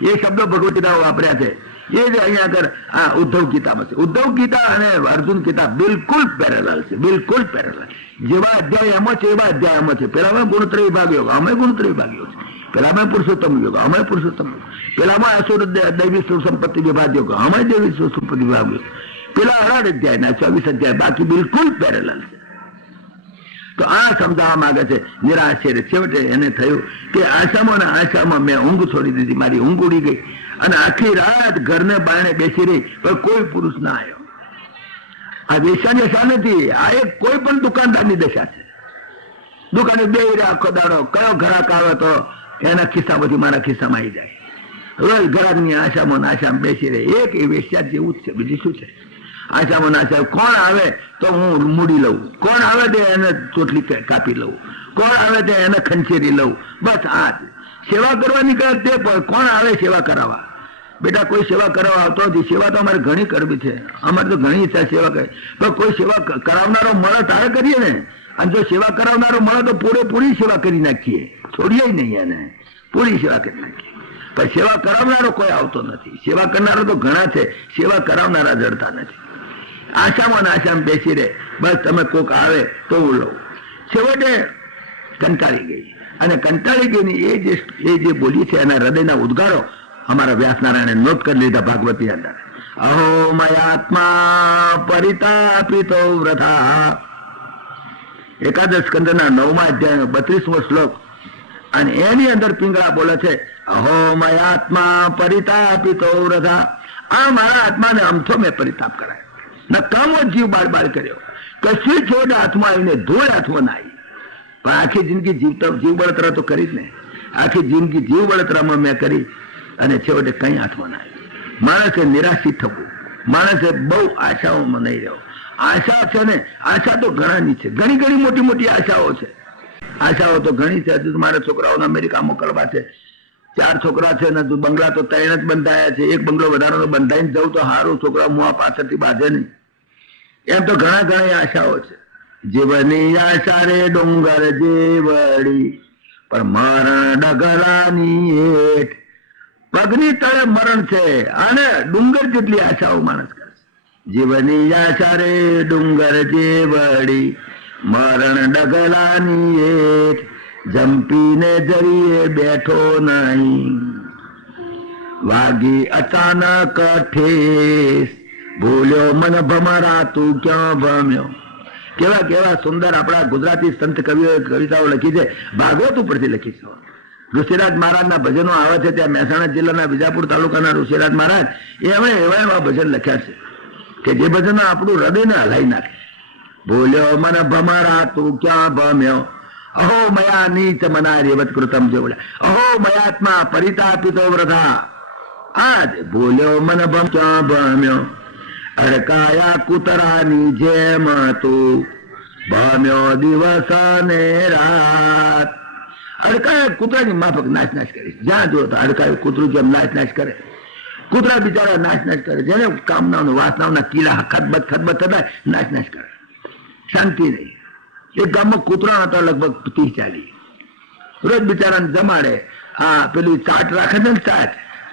એ શબ્દો ભગવદ ગીતા વાપર્યા છે. એ જ અહીંયા આગળ આ ઉદ્ધવ ગીતામાં છે. ઉદ્ધવ ગીતા અને અર્જુન ગીતા બિલકુલ પેરેલલ છે, બિલકુલ પેરેલલ. જેવા અધ્યાય એમાં છે એવા અધ્યાય એમાં છે. પેલામાં ગુણત્રય વિભાગ યોગ, અમે ગુણત્રય વિભાગ યોગ છે. પેલામાં પુરુષોત્તમ યોગ, અમે પુરુષોત્તમ યોગ. પેલામાં અસુર દૈવી સુસંપત્તિ વિભાગ યોગ, અમે દૈવી સુસંપત્તિ વિભાગ યોગ. પેલા 18 અધ્યાયના 24 અધ્યાય, બાકી બિલકુલ પેરેલલ છે. તો આ સમજાવવા માંગે છે. નિરાશ છેવટે એને થયું કે આશામાં મેં ઊંઘ છોડી દીધી, મારી ઊંઘ ઉડી ગઈ, અને આખી રાત ઘરને બારણે બેસી રહી, પણ કોઈ પુરુષ ના આવ્યો. આ વેશ્યાની દશા નથી, આ એક કોઈ પણ દુકાનદારની દશા છે. દુકાને બે આખો દાડો, કયો ઘરાક આવે તો એના ખિસ્સામાંથી મારા ખિસ્સામાં આવી જાય. રોજ ઘરાકની આશામાં બેસી રહે. એક એ વેશ્યા જેવું જ છે, બીજું શું છે? આશામાં કોણ આવે તો હું મૂડી લઉં, કોણ આવે તે એને ચોટલી કાપી લઉં, કોણ આવે તે એને ખંચેરી લઉં. બસ આ જ સેવા કરવાની કરે તે, પણ કોણ આવે સેવા કરાવવા? બેટા કોઈ સેવા કરાવવા આવતો નથી. સેવા તો અમારે ઘણી કરવી છે, અમારે તો ઘણી ઈચ્છા સેવા કરે, પણ કોઈ સેવા કરાવનારો મળે તારે કરીએ ને. અને જો સેવા કરાવનારો મળે તો પૂરેપૂરી સેવા કરી નાખીએ, છોડીએ નહીં એને, પૂરી સેવા કરી નાખીએ. પણ સેવા કરાવનારો કોઈ આવતો નથી. સેવા કરનારો તો ઘણા છે, સેવા કરાવનારા જડતા નથી. આશામાં આશામાં બેસી રહે, બસ તમે કોક આવે તો હું લઉં. છેવટે કંટાળી ગઈ, અને કંટાળી ગઈ એ જે બોલી છે એના હૃદયના ઉદ્ગારો અમારા વ્યાસનારાયણે નોટ કરી લીધા ભાગવતી અંદર. અહો મયાત્મા પરિતાપિતો વ્રથા, એકાદશ સ્કંદના 9મા અધ્યાયનો 32મો શ્લોક, અને એની અંદર પિંગળા બોલે છે અહો મયાત્મા પરિતાપિતો વ્રથા, આ મારા આત્માને અમથો મેં પરિતાપ કરાયો, નકામો જીવ બાળ કર્યો, કશી છોડ હાથમાં આવીને ધૂળ હાથમાં ના આવી. પણ આખી જિંદગી જીવ બળતરા તો કરી જ ને, આખી જિંદગી જીવ બળતરામાં મેં કરી, અને છેવટે કઈ હાથમાં ના આવી. માણસે નિરાશિત થવું, માણસે બહુ આશાઓમાં નહીં રહ્યો. આશા છે ને, આશા તો ઘણાની છે, ઘણી ઘણી મોટી મોટી આશાઓ છે. આશાઓ તો ઘણી છે. હજુ મારા છોકરાઓને અમેરિકા મોકલવા છે, 4 છોકરા છે ને, બંગલા તો 3 જ બંધાયા છે. એક બંગલો વધારાનો બંધાઈને જવું તો સારું, છોકરા મુઆ પાછળથી બાંધે નહીં. એમ તો ઘણી આશાઓ છે. જીવની આશા રે ડુંગર જેવડી, પણ મરણ ડગલાની હેઠ, પગની તળે મરણ છે, અને ડુંગર જેટલી આશાઓ માણસ કરે. જીવની આશા રે ડુંગર જેવડી, મરણ ડગલાની હેઠ, જંપીને જરીએ બેઠો નહીં, વાગી અચાનક ઠેસ, ભૂલ્યો મન ભમરા તું ક્યાં ભમ્યો. કેવા કેવા સુંદર આપણા ગુજરાતી સંત કવિઓએ કવિતાઓ લખી છે, ભાગવત ઉપરથી લખી છે. ઋષિરાજ મહારાજના ભજનો આવે છે ત્યાં મહેસાણા જિલ્લાના વિજાપુર તાલુકાના ઋષિરાજ મહારાજ એવા ભજન લખ્યા છે કે જે ભજનો આપણું હૃદયને હલાઈ નાખે. ભૂલ્યો મન ભમરા તું ક્યાં ભમ્યો, અહો મયા નીચ મના રેવત કૃતમ જે બોલે, અહો મયાત્મા પરિતાપિતો વ્રથા, આજ ભૂલ્યો મન ભમ ક્યાં ભમ્યો, અડકાયા કૂતરાની જેમ તું ભમ્યો દિવસ ને રાત. અડકાયા કૂતરાની માફક નાશ કરી, જ્યાં જો તો અડકાયું કૂતરું જેમ નાશ કરે. કૂતરા બિચારા નાશ કરે, જેને કામનાઓના વાસનાઓના કીડા ખતબત થતા નાશ કરે, શાંતિ નહીં. એક ગામમાં કૂતરા હતા લગભગ 30-40, રોજ બિચારાને જમાડે. આ પેલી ચાટ રાખે છે ને,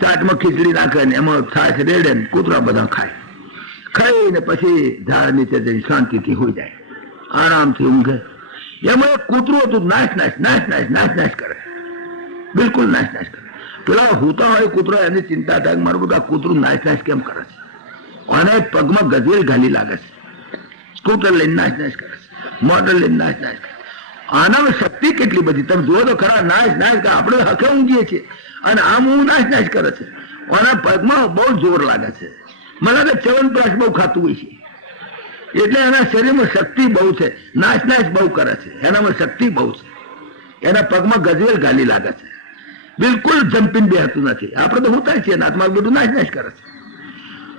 ચાટમાં ખીચડી નાખે ને એમાં છાશ રેડે ને કૂતરા બધા ખાઈને પછી ઝાડ નીચે જઈને શાંતિથી હોઈ જાય, આરામથી ઊંઘે. એમાં એક કૂતરું હતું, નાશ કરે, બિલકુલ નાશ કરે. પેલા હોતા હોય કૂતરો, એની ચિંતા થાય મારું બધું આ કૂતરું નાશ કેમ કરે છે, અને પગમાં ગજવેલ ઘાલી લાગે છે, સ્કૂટર લઈને નાશ કરે છે, મોટર લઈને નાશ કરે. આનામાં શક્તિ કેટલી બધી તમે જુઓ તો ખરા. નાશ કરે, આપણે હકે ઊંઘીએ છીએ અને આમ હું નાશ કરે છે. આના પગમાં બહુ જોર લાગે છે. મને તો ચ્યવનપ્રાશ બહુ ખાતું હોય છે, એટલે એના શરીરમાં શક્તિ બહુ છે. નાશ બહુ કરે છે, એનામાં શક્તિ બહુ છે. એના પગમાં ગજવેલ ઘાલી લાગે છે, બિલકુલ જમ્પિંગ બેહતું નથી. આપણે તો હોતા છીએ, આત્મા બધું નાશ કરે છે.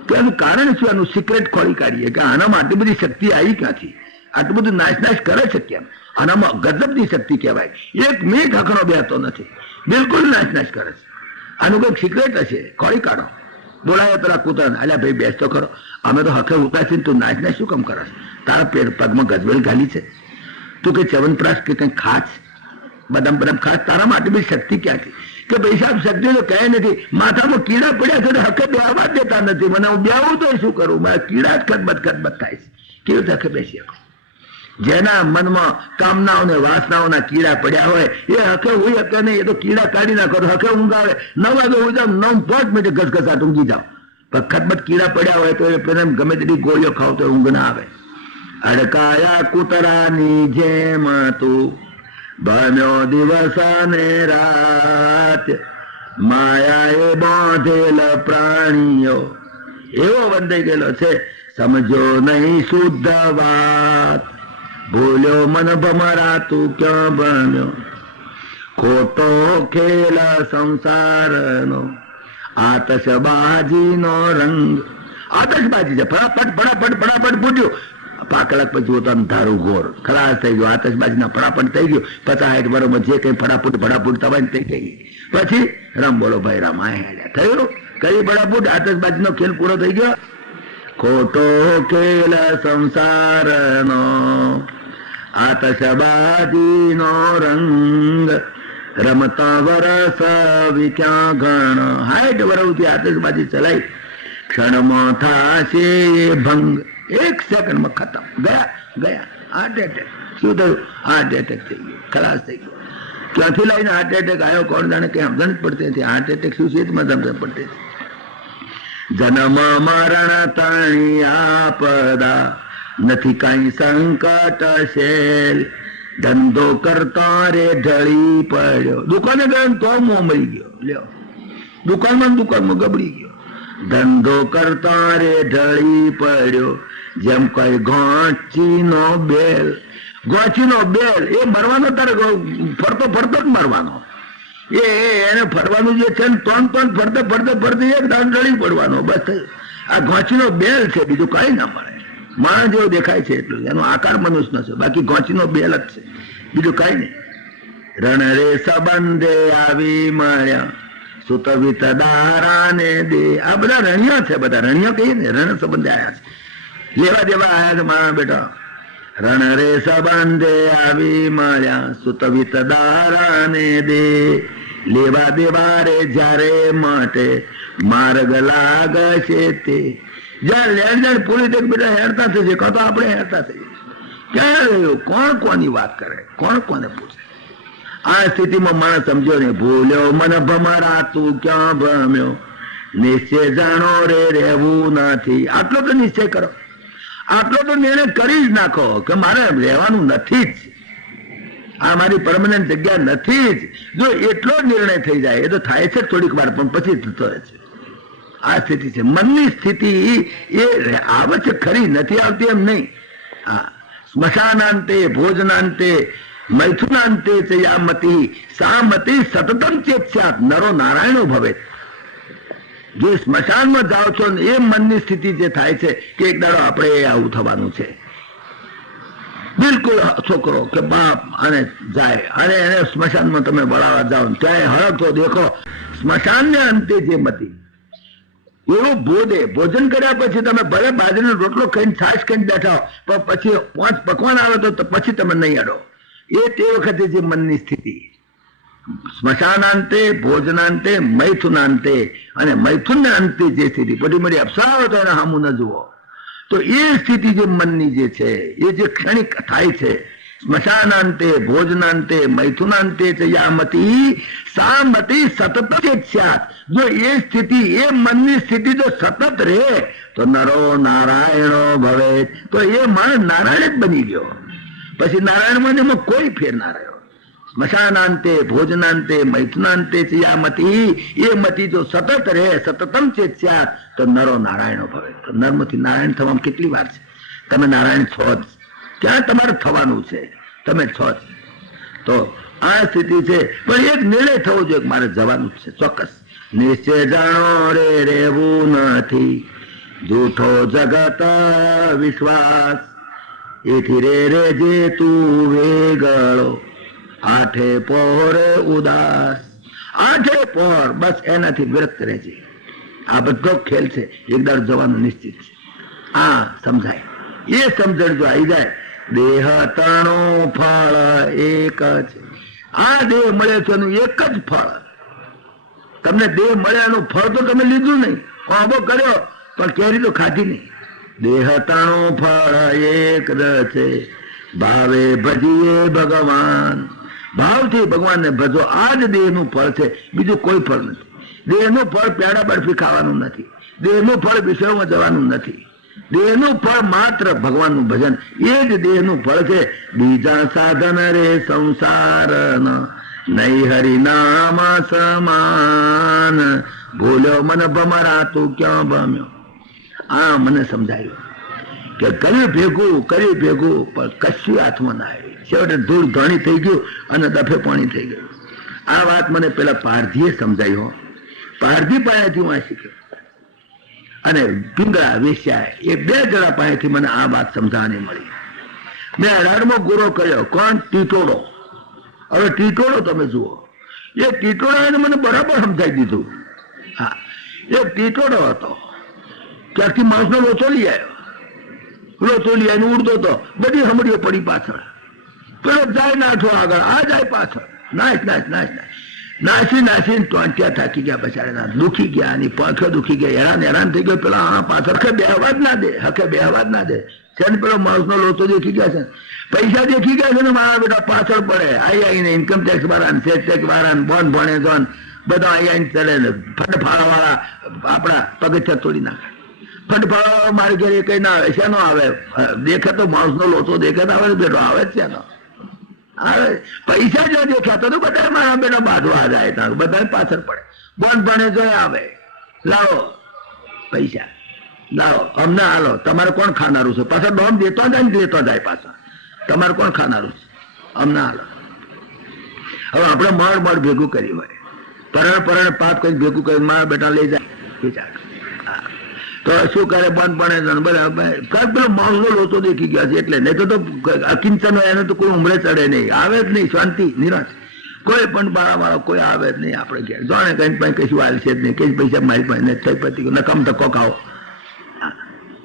તો એનું કારણ શું? એનું સિક્રેટ ખોલી કાઢીએ કે આનામાં આટલી બધી શક્તિ આવી ક્યાંથી, આટલું બધું નાશ કરે છે કેમ? આનામાં ગજબની શક્તિ કહેવાય. એક મિનિટ હકણો બેહતો નથી, બિલકુલ નાશ કરે છે. આનું કંઈક સિક્રેટ હશે, ખોલી કાઢો. બોલાયો પેલા કૂતરાને, અલ્યા ભાઈ બેસતો ખરો, અમે તો હકે ઉતા છીએ, તું નાશ શું કામ કરે? તારા પગમાં ગજવેલ ઘાલી છે, તું કઈ ચ્યવનપ્રાશ કે કઈ ખાસ બદામ ખાસ, તારામાં આટલી બધી શક્તિ ક્યાંથી? કે પૈસા શક્તિ તો કહે નથી. માથામાં કીડા પડ્યા છે, હકે બેહવા દેતા નથી. મને હું બેહું તો શું કરું? મારા કીડા જ ખતબત થાય છે. કેવી રીતે હકે બેસી શકો? જેના મનમાં કામનાઓને વાસનાઓના કીડા પડ્યા હોય એ હકે હોય હકે નહીં. એ તો કીડા કાઢી નાખો તો હકે ઊંઘ આવે. 9 વાગે હું જાઉં, 9-5 મિનિટ ઘસઘસાટ ઊંઘી જાઉં. પણ ખતબત કીડા પડ્યા હોય તો એ ગમે તેટલી ગોળીઓ ખાવ તો ઊંઘ ના આવે. અડકાયા કૂતરાની જેમ તું ભમ્યો દિવસ ને રાત, માયાએ બાંધેલ પ્રાણીઓ એવો બંધાઈ ગયેલો છે, સમજો નહીં શુદ્ધ વાત. ભૂલ્યો મન ભમરા તું ક્યાં ભમ્યો, ખોટો ખેલ સંસારનો, આતશબાજીનો રંગ. આતશબાજી છે, ફટાફટ ફૂટ્યું. પાકળક પછી પોતાનું ધારું ઘોર ખલાસ થઈ ગયો. આતશબાજીના ફટાફટ થઈ ગયો. 50-60 વર્ષમાં જે કઈ ફટાફટ તમારી થઈ ગઈ. પછી રામ બોલો ભાઈ રામ, આ હેડ્યા થયું. કઈ ફટાફટ આતશબાજીનો ખેલ પૂરો થઈ ગયો. ખોટો ખેલ સંસારનો, આતશબાજીનો રંગ, રમતા વરસ વિખ્યા ગણ 60 વર્ષથી આતશબાજી ચલાવી ક્ષણમાં થાશે ભંગ, 1 સેકન્ડમાં ખતમ, ગયા હાર્ટ એટેક. શું થયું? હાર્ટ એટેક થઈ ગયો, ખલાસ થઈ ગયો. ક્યાંથી લઈને હાર્ટ એટેક આવ્યો કોણ જાણે, કઈ સમજણ જ પડતી નથી. હાર્ટ એટેક શું છે એમાં સમજણ પડતી નથી. જન્મ મરણ તણી આપદા નથી કઈ સંકટ શેલ, ધંધો કરતા રે ઢળી પડ્યો. દુકાને ગયો તો મોં મરી ગયો, લ્યો દુકાનમાં ગબડી ગયો. ધંધો કરતા રે ઢળી પડ્યો, જેમ કઈ ઘોંચીનો બેલ. ઘોંચીનો બેલ એ મરવાનો, તારે ફરતો ફરતો જ મરવાનો. એને ફરવાનું જે છે ને ત્રણ ફરતે એક દાન ઢળી પડવાનો, બસ. આ ઘોંચીનો બેલ છે, બીજું કઈ ના મળે. માણસ જેવો દેખાય છે એટલું, એનો આકાર મનુષ્યનો છે, બાકી ઘોંચીનો બેલ જ છે, બીજું કઈ નહીં. રણ રે સંબંધે આવી મળ્યા સુતવિત દારાને દે. આ બધા રણિયા છે, બધા રણિયા કહીએ ને, રણ સંબંધે આવ્યા છે, લેવા દેવા આવ્યા છે મારા બેટા. રણ રે સંબંધે આવી મળ્યા સુતવિત દારાને દે, લેવા દેવા રે જ્યારે માટે માર્ગ લાગશે તે. જ્યાં લેણ દેણ પૂરી થઈ બેટા હેરતા થશે, કાં તો આપણે હેરતા થઈએ. ક્યાં રહ્યું? કોણ કોની વાત કરે, કોણ કોને પૂછે? આ સ્થિતિમાં માણસ સમજો ને, ભૂલ્યો મન ભમરાતું ક્યાં ભમ્યો, નિશ્ચય જાણો રે રહેવું નથી. આટલો તો નિશ્ચય કરો, આટલો તો નિર્ણય કરી જ નાખો કે મારે રહેવાનું નથી જ, આ મારી પરમનન્ટ જગ્યા નથી જ. જો એટલો નિર્ણય થઈ જાય, એ તો થાય છે થોડીક વાર, પણ પછી થતો રહે છે. આ સ્થિતિ છે મનની સ્થિતિ. એ આવે છે ખરી, નથી આવતી એમ નહીં. હા, સ્મશાનાંતે ભોજનાંતે મૈથુનાંતે ચ યા મતિ સા મતિ સતતમ ચેત્સ્યાત નરો નારાયણો ભવે. જે સ્મશાનમાં જાઓ છો ને એ મનની સ્થિતિ જે થાય છે કે એક દાડો આપણે આવું થવાનું છે. બિલકુલ છોકરો કે બાપ અને જાય અને એને સ્મશાનમાં તમે વળાવવા જાઓ, ત્યાં હળગતો દેખો, સ્મશાનને અંતે જે મતિ એવું બોધે. ભોજન કર્યા પછી તમે ભલે બાજરીનો રોટલો ખાઈને છાશ ખાઈને બેઠા હો, પણ પછી 5 પકવાન આવે તો પછી તમે નહીં અડો. એ તે વખતે જે મનની સ્થિતિ. સ્મશાનાંતે ભોજનાંતે મૈથુનાંતે, અને મૈથુનને અંતે જે સ્થિતિ પડી મળી અપ્સરા આવે તો એને સામું ન જુઓ. તો એ સ્થિતિ જે મનની જે છે એ જે ક્ષણિક થાય છે, સ્મશાનાંતે ભોજનાંતે મૈથુનાંતે ચ યા મતિ સા મતિ સતત ચેત્સ્યાત. જો એ સ્થિતિ, એ મનની સ્થિતિ જો સતત રહે તો નરો નારાયણો ભવે. તો એ માણસ નારાયણ જ બની ગયો. પછી નારાયણમાં એમાં કોઈ ફેર ના રહ્યો. સ્મશાનાંતે ભોજનાંતે મૈથુનાંતે ચ યા મતિ, એ મતિ જો સતત રહે, સતતમ ચેત્સ્યાત, તો નરો નારાયણો ભવે. તો નરમાંથી નારાયણ થવામાં કેટલી વાર છે? તમે નારાયણ છો જ, ક્યાં તમારે થવાનું છે? તમે છો જ. તો આ સ્થિતિ છે, પણ એક નિર્ણય થવો જોઈએ, મારે જવાનું જ છે ચોક્કસ. નિશ્ચય જાણો રે રહેવું નથી, જૂઠો જગત વિશ્વાસ, એથી રે જે તું વેગળો, આઠે પહોર ઉદાસ. આઠે પહોર બસ એનાથી વિરક્ત રહેજે. આ બધો ખેલ છે, એક દાડ જવાનું નિશ્ચિત છે. આ સમજાય, એ સમજણ જો આવી જાય, દેહ તણો ફળ એક છે. આ દેહ મળે છે એનું એક જ ફળ. તમને દેહ મળ્યાનું ફળ તો તમે લીધું નહીં, આબો કર્યો પણ કેરી તો ખાધી નહીં. દેહ તણો ફળ એક છે, ભાવે ભજીએ ભગવાન. ભાવથી ભગવાનને ભજો, આ જ દેહનું ફળ છે, બીજું કોઈ ફળ નથી. દેહનું ફળ પેડા બરફી ખાવાનું નથી, દેહનું ફળ વિષયોમાં જવાનું નથી. દેહનું ફળ માત્ર ભગવાનનું ભજન, એ જ દેહનું ફળ છે. બીજા સાધન રે સંસાર નહીં હરિનામ સમાન, ભૂલ્યો મન ભમરા તું ક્યાં ભમ્યો. આ મને સમજાયું કે કર્યું ભેગું પણ કશું હાથમાં ના આવી. છેવટે ધૂળ ધણી થઈ ગયું અને દફે પાણી થઈ ગયું. આ વાત મને પેલા પારધીએ સમજાઈ હો. પારધી પાસેથી હું શીખ્યો, અને પિંગળા વેશ્યા એ 2 જણા પાસેથી મને આ વાત સમજાવવાની મળી. મેં 18મો ગુરો કર્યો. કોણ? ટીટોડો. હવે ટીટોડો તમે જુઓ, એ ટીટોડા મને બરાબર સમજાવી દીધું. હા, એક ટીટોડો હતો, ક્યાંકથી માણસનો લોચો લઈ આવીને ઉડતો હતો, બધી હમડીઓ પડી પાછળ. પેલો જાય નાઠો આગળ, આ જાય પાછળ. નાશ નાશ નાશ નાશ નાસીને ટોંટિયા થાકી ગયા બચારા, દુખી ગયા, ની પાંખો દુખી ગયા, હેરાન થઈ ગયો. પેલા આના પાછળ હકે બે અવાજ ના દે, હકે બે અવાજ ના દે છે ને. પેલો માણસનો લોચો દેખી ગયા છે, પૈસા દેખી ગયા છે ને, મારા બેટા પાછળ પડે. આવીને ઇન્કમ ટેક્સ વાળા, સેટ ટેક્સ વાળા, બોન્ડ ભણે જોન બધા અહીંયા ચલે ને. ફંડફાળા વાળા આપણા પગથિયા તોડી નાખે. ફંડફાળા વાળા મારે ઘેર કઈ ના આવે, શાનો આવે? દેખે તો માણસનો લોચો દેખે તો આવે, બેટો આવે જ શાનો આવે? પૈસા જો દેખાતો તો બધા મારા બેટા બાંધવા જાય, ત્યાં બધા પાછળ પડે. બોન્ડ ભણે જો આવે, લાવો પૈસા લાવો, અમને હાલો. તમારે કોણ ખાનારું છે? પાછા ડોમ દેતો જાય ને લેતો જાય પાછા. તમારે કોણ ખાનારું છે? અમને હાલો. હવે આપણે મળ ભેગું કર્યું હોય, પરણ પાપ કરી ભેગું કરી મારા બેટા લઈ જાય વિચાર. તો શું કરે? બંધ પડે બરાબર. પેલો માણસનો લોચો દેખી ગયા છે એટલે. નહીં તો અકિંચન હોય એને તો કોઈ ઉમરે ચડે નહીં, આવે જ નહીં. શાંતિ નિરાશ, કોઈ પણ બાળા વાળો કોઈ આવે જ નહીં આપણે ઘેર. જાણે કઈ પાસે કશું હાલશે જ નહીં, કઈ પૈસા મારી પાસે થઈ પતી નકમ ધક્કો ખાઓ.